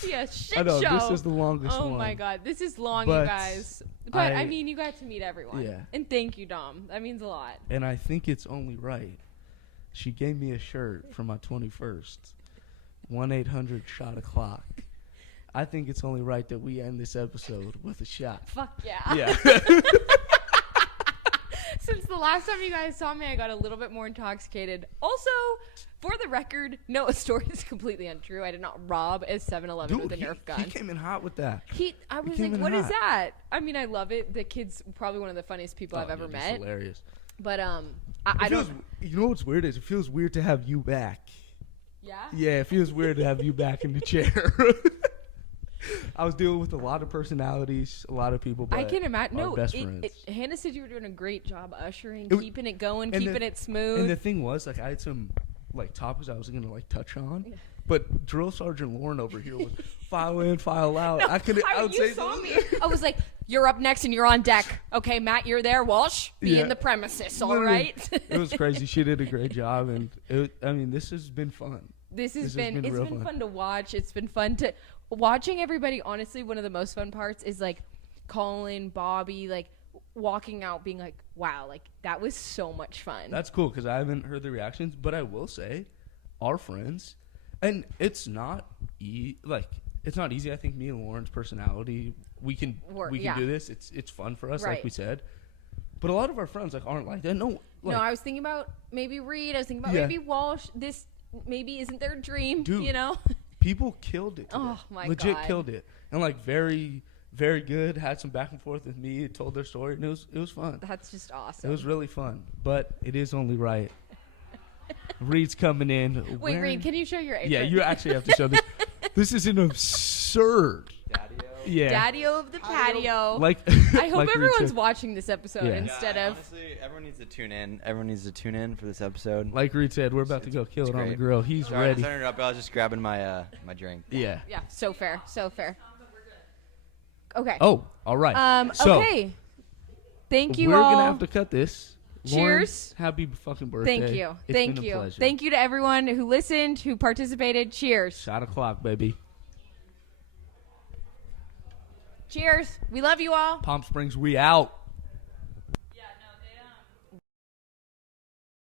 Yeah, shit show. I know, this is the longest one. Oh my God, this is long, you guys. But I mean, you got to meet everyone. Yeah. And thank you, Dom. That means a lot. And I think it's only right. She gave me a shirt for my 21st. 1-800-SHOT-A-CLOCK. I think it's only right that we end this episode with a shot. Fuck yeah. Yeah. Since the last time you guys saw me, I got a little bit more intoxicated. Also, for the record, Noah's story is completely untrue. I did not rob a 7-Eleven with a Nerf gun. He came in hot with that. I was like, what is that? I mean, I love it. The kid's probably one of the funniest people I've ever met. It's hilarious. But I don't. You know what's weird is it feels weird to have you back. Yeah? Yeah, it feels weird to have you back in the chair. I was dealing with a lot of personalities, a lot of people, but I can imagine. No, best friends. Hannah said you were doing a great job ushering, keeping it going, keeping it smooth. And the thing was, like, I had some like topics I was gonna like touch on, but Drill Sergeant Lauren over here was file in, file out. No, I would say saw me. I was like, "You're up next, and you're on deck." Okay, Matt, you're there. Walsh, be in the premises. All right. It was crazy. She did a great job, and this has been fun. It's been fun to watch. It's been fun to watching everybody. Honestly, one of the most fun parts is like Colin, Bobby, like walking out being like, wow, like that was so much fun. That's cool because I haven't heard the reactions, but I will say our friends, and it's not it's not easy. I think me and Lauren's personality, we can do this. It's fun for us, like we said. But a lot of our friends like aren't like that. No, I was thinking about maybe Reed. I was thinking about maybe Walsh. This maybe isn't their dream, dude, you know? People killed it today. Oh my God. Legit killed it. And like very, very good. Had some back and forth with me, told their story, and it was fun. That's just awesome. It was really fun. But it is only right. Reed's coming in. Wait, Reed, can you show your apron? Yeah, you actually have to show this. This is an absurd. Yeah. Daddy-o of the patio. I hope everyone's watching this episode instead of. Honestly, everyone needs to tune in. Everyone needs to tune in for this episode. Like Reed said, we're about to go kill it on the grill. He's ready. Sorry to interrupt, I was just grabbing my my drink. Yeah. Yeah. So fair. Okay. Oh, all right. Okay. Thank you all. We're gonna have to cut this. Cheers. Lauren, happy fucking birthday. Thank you. It's been a pleasure. Thank you to everyone who listened, who participated. Cheers. Shot-A-Clock, baby. Cheers. We love you all. Palm Springs, we out.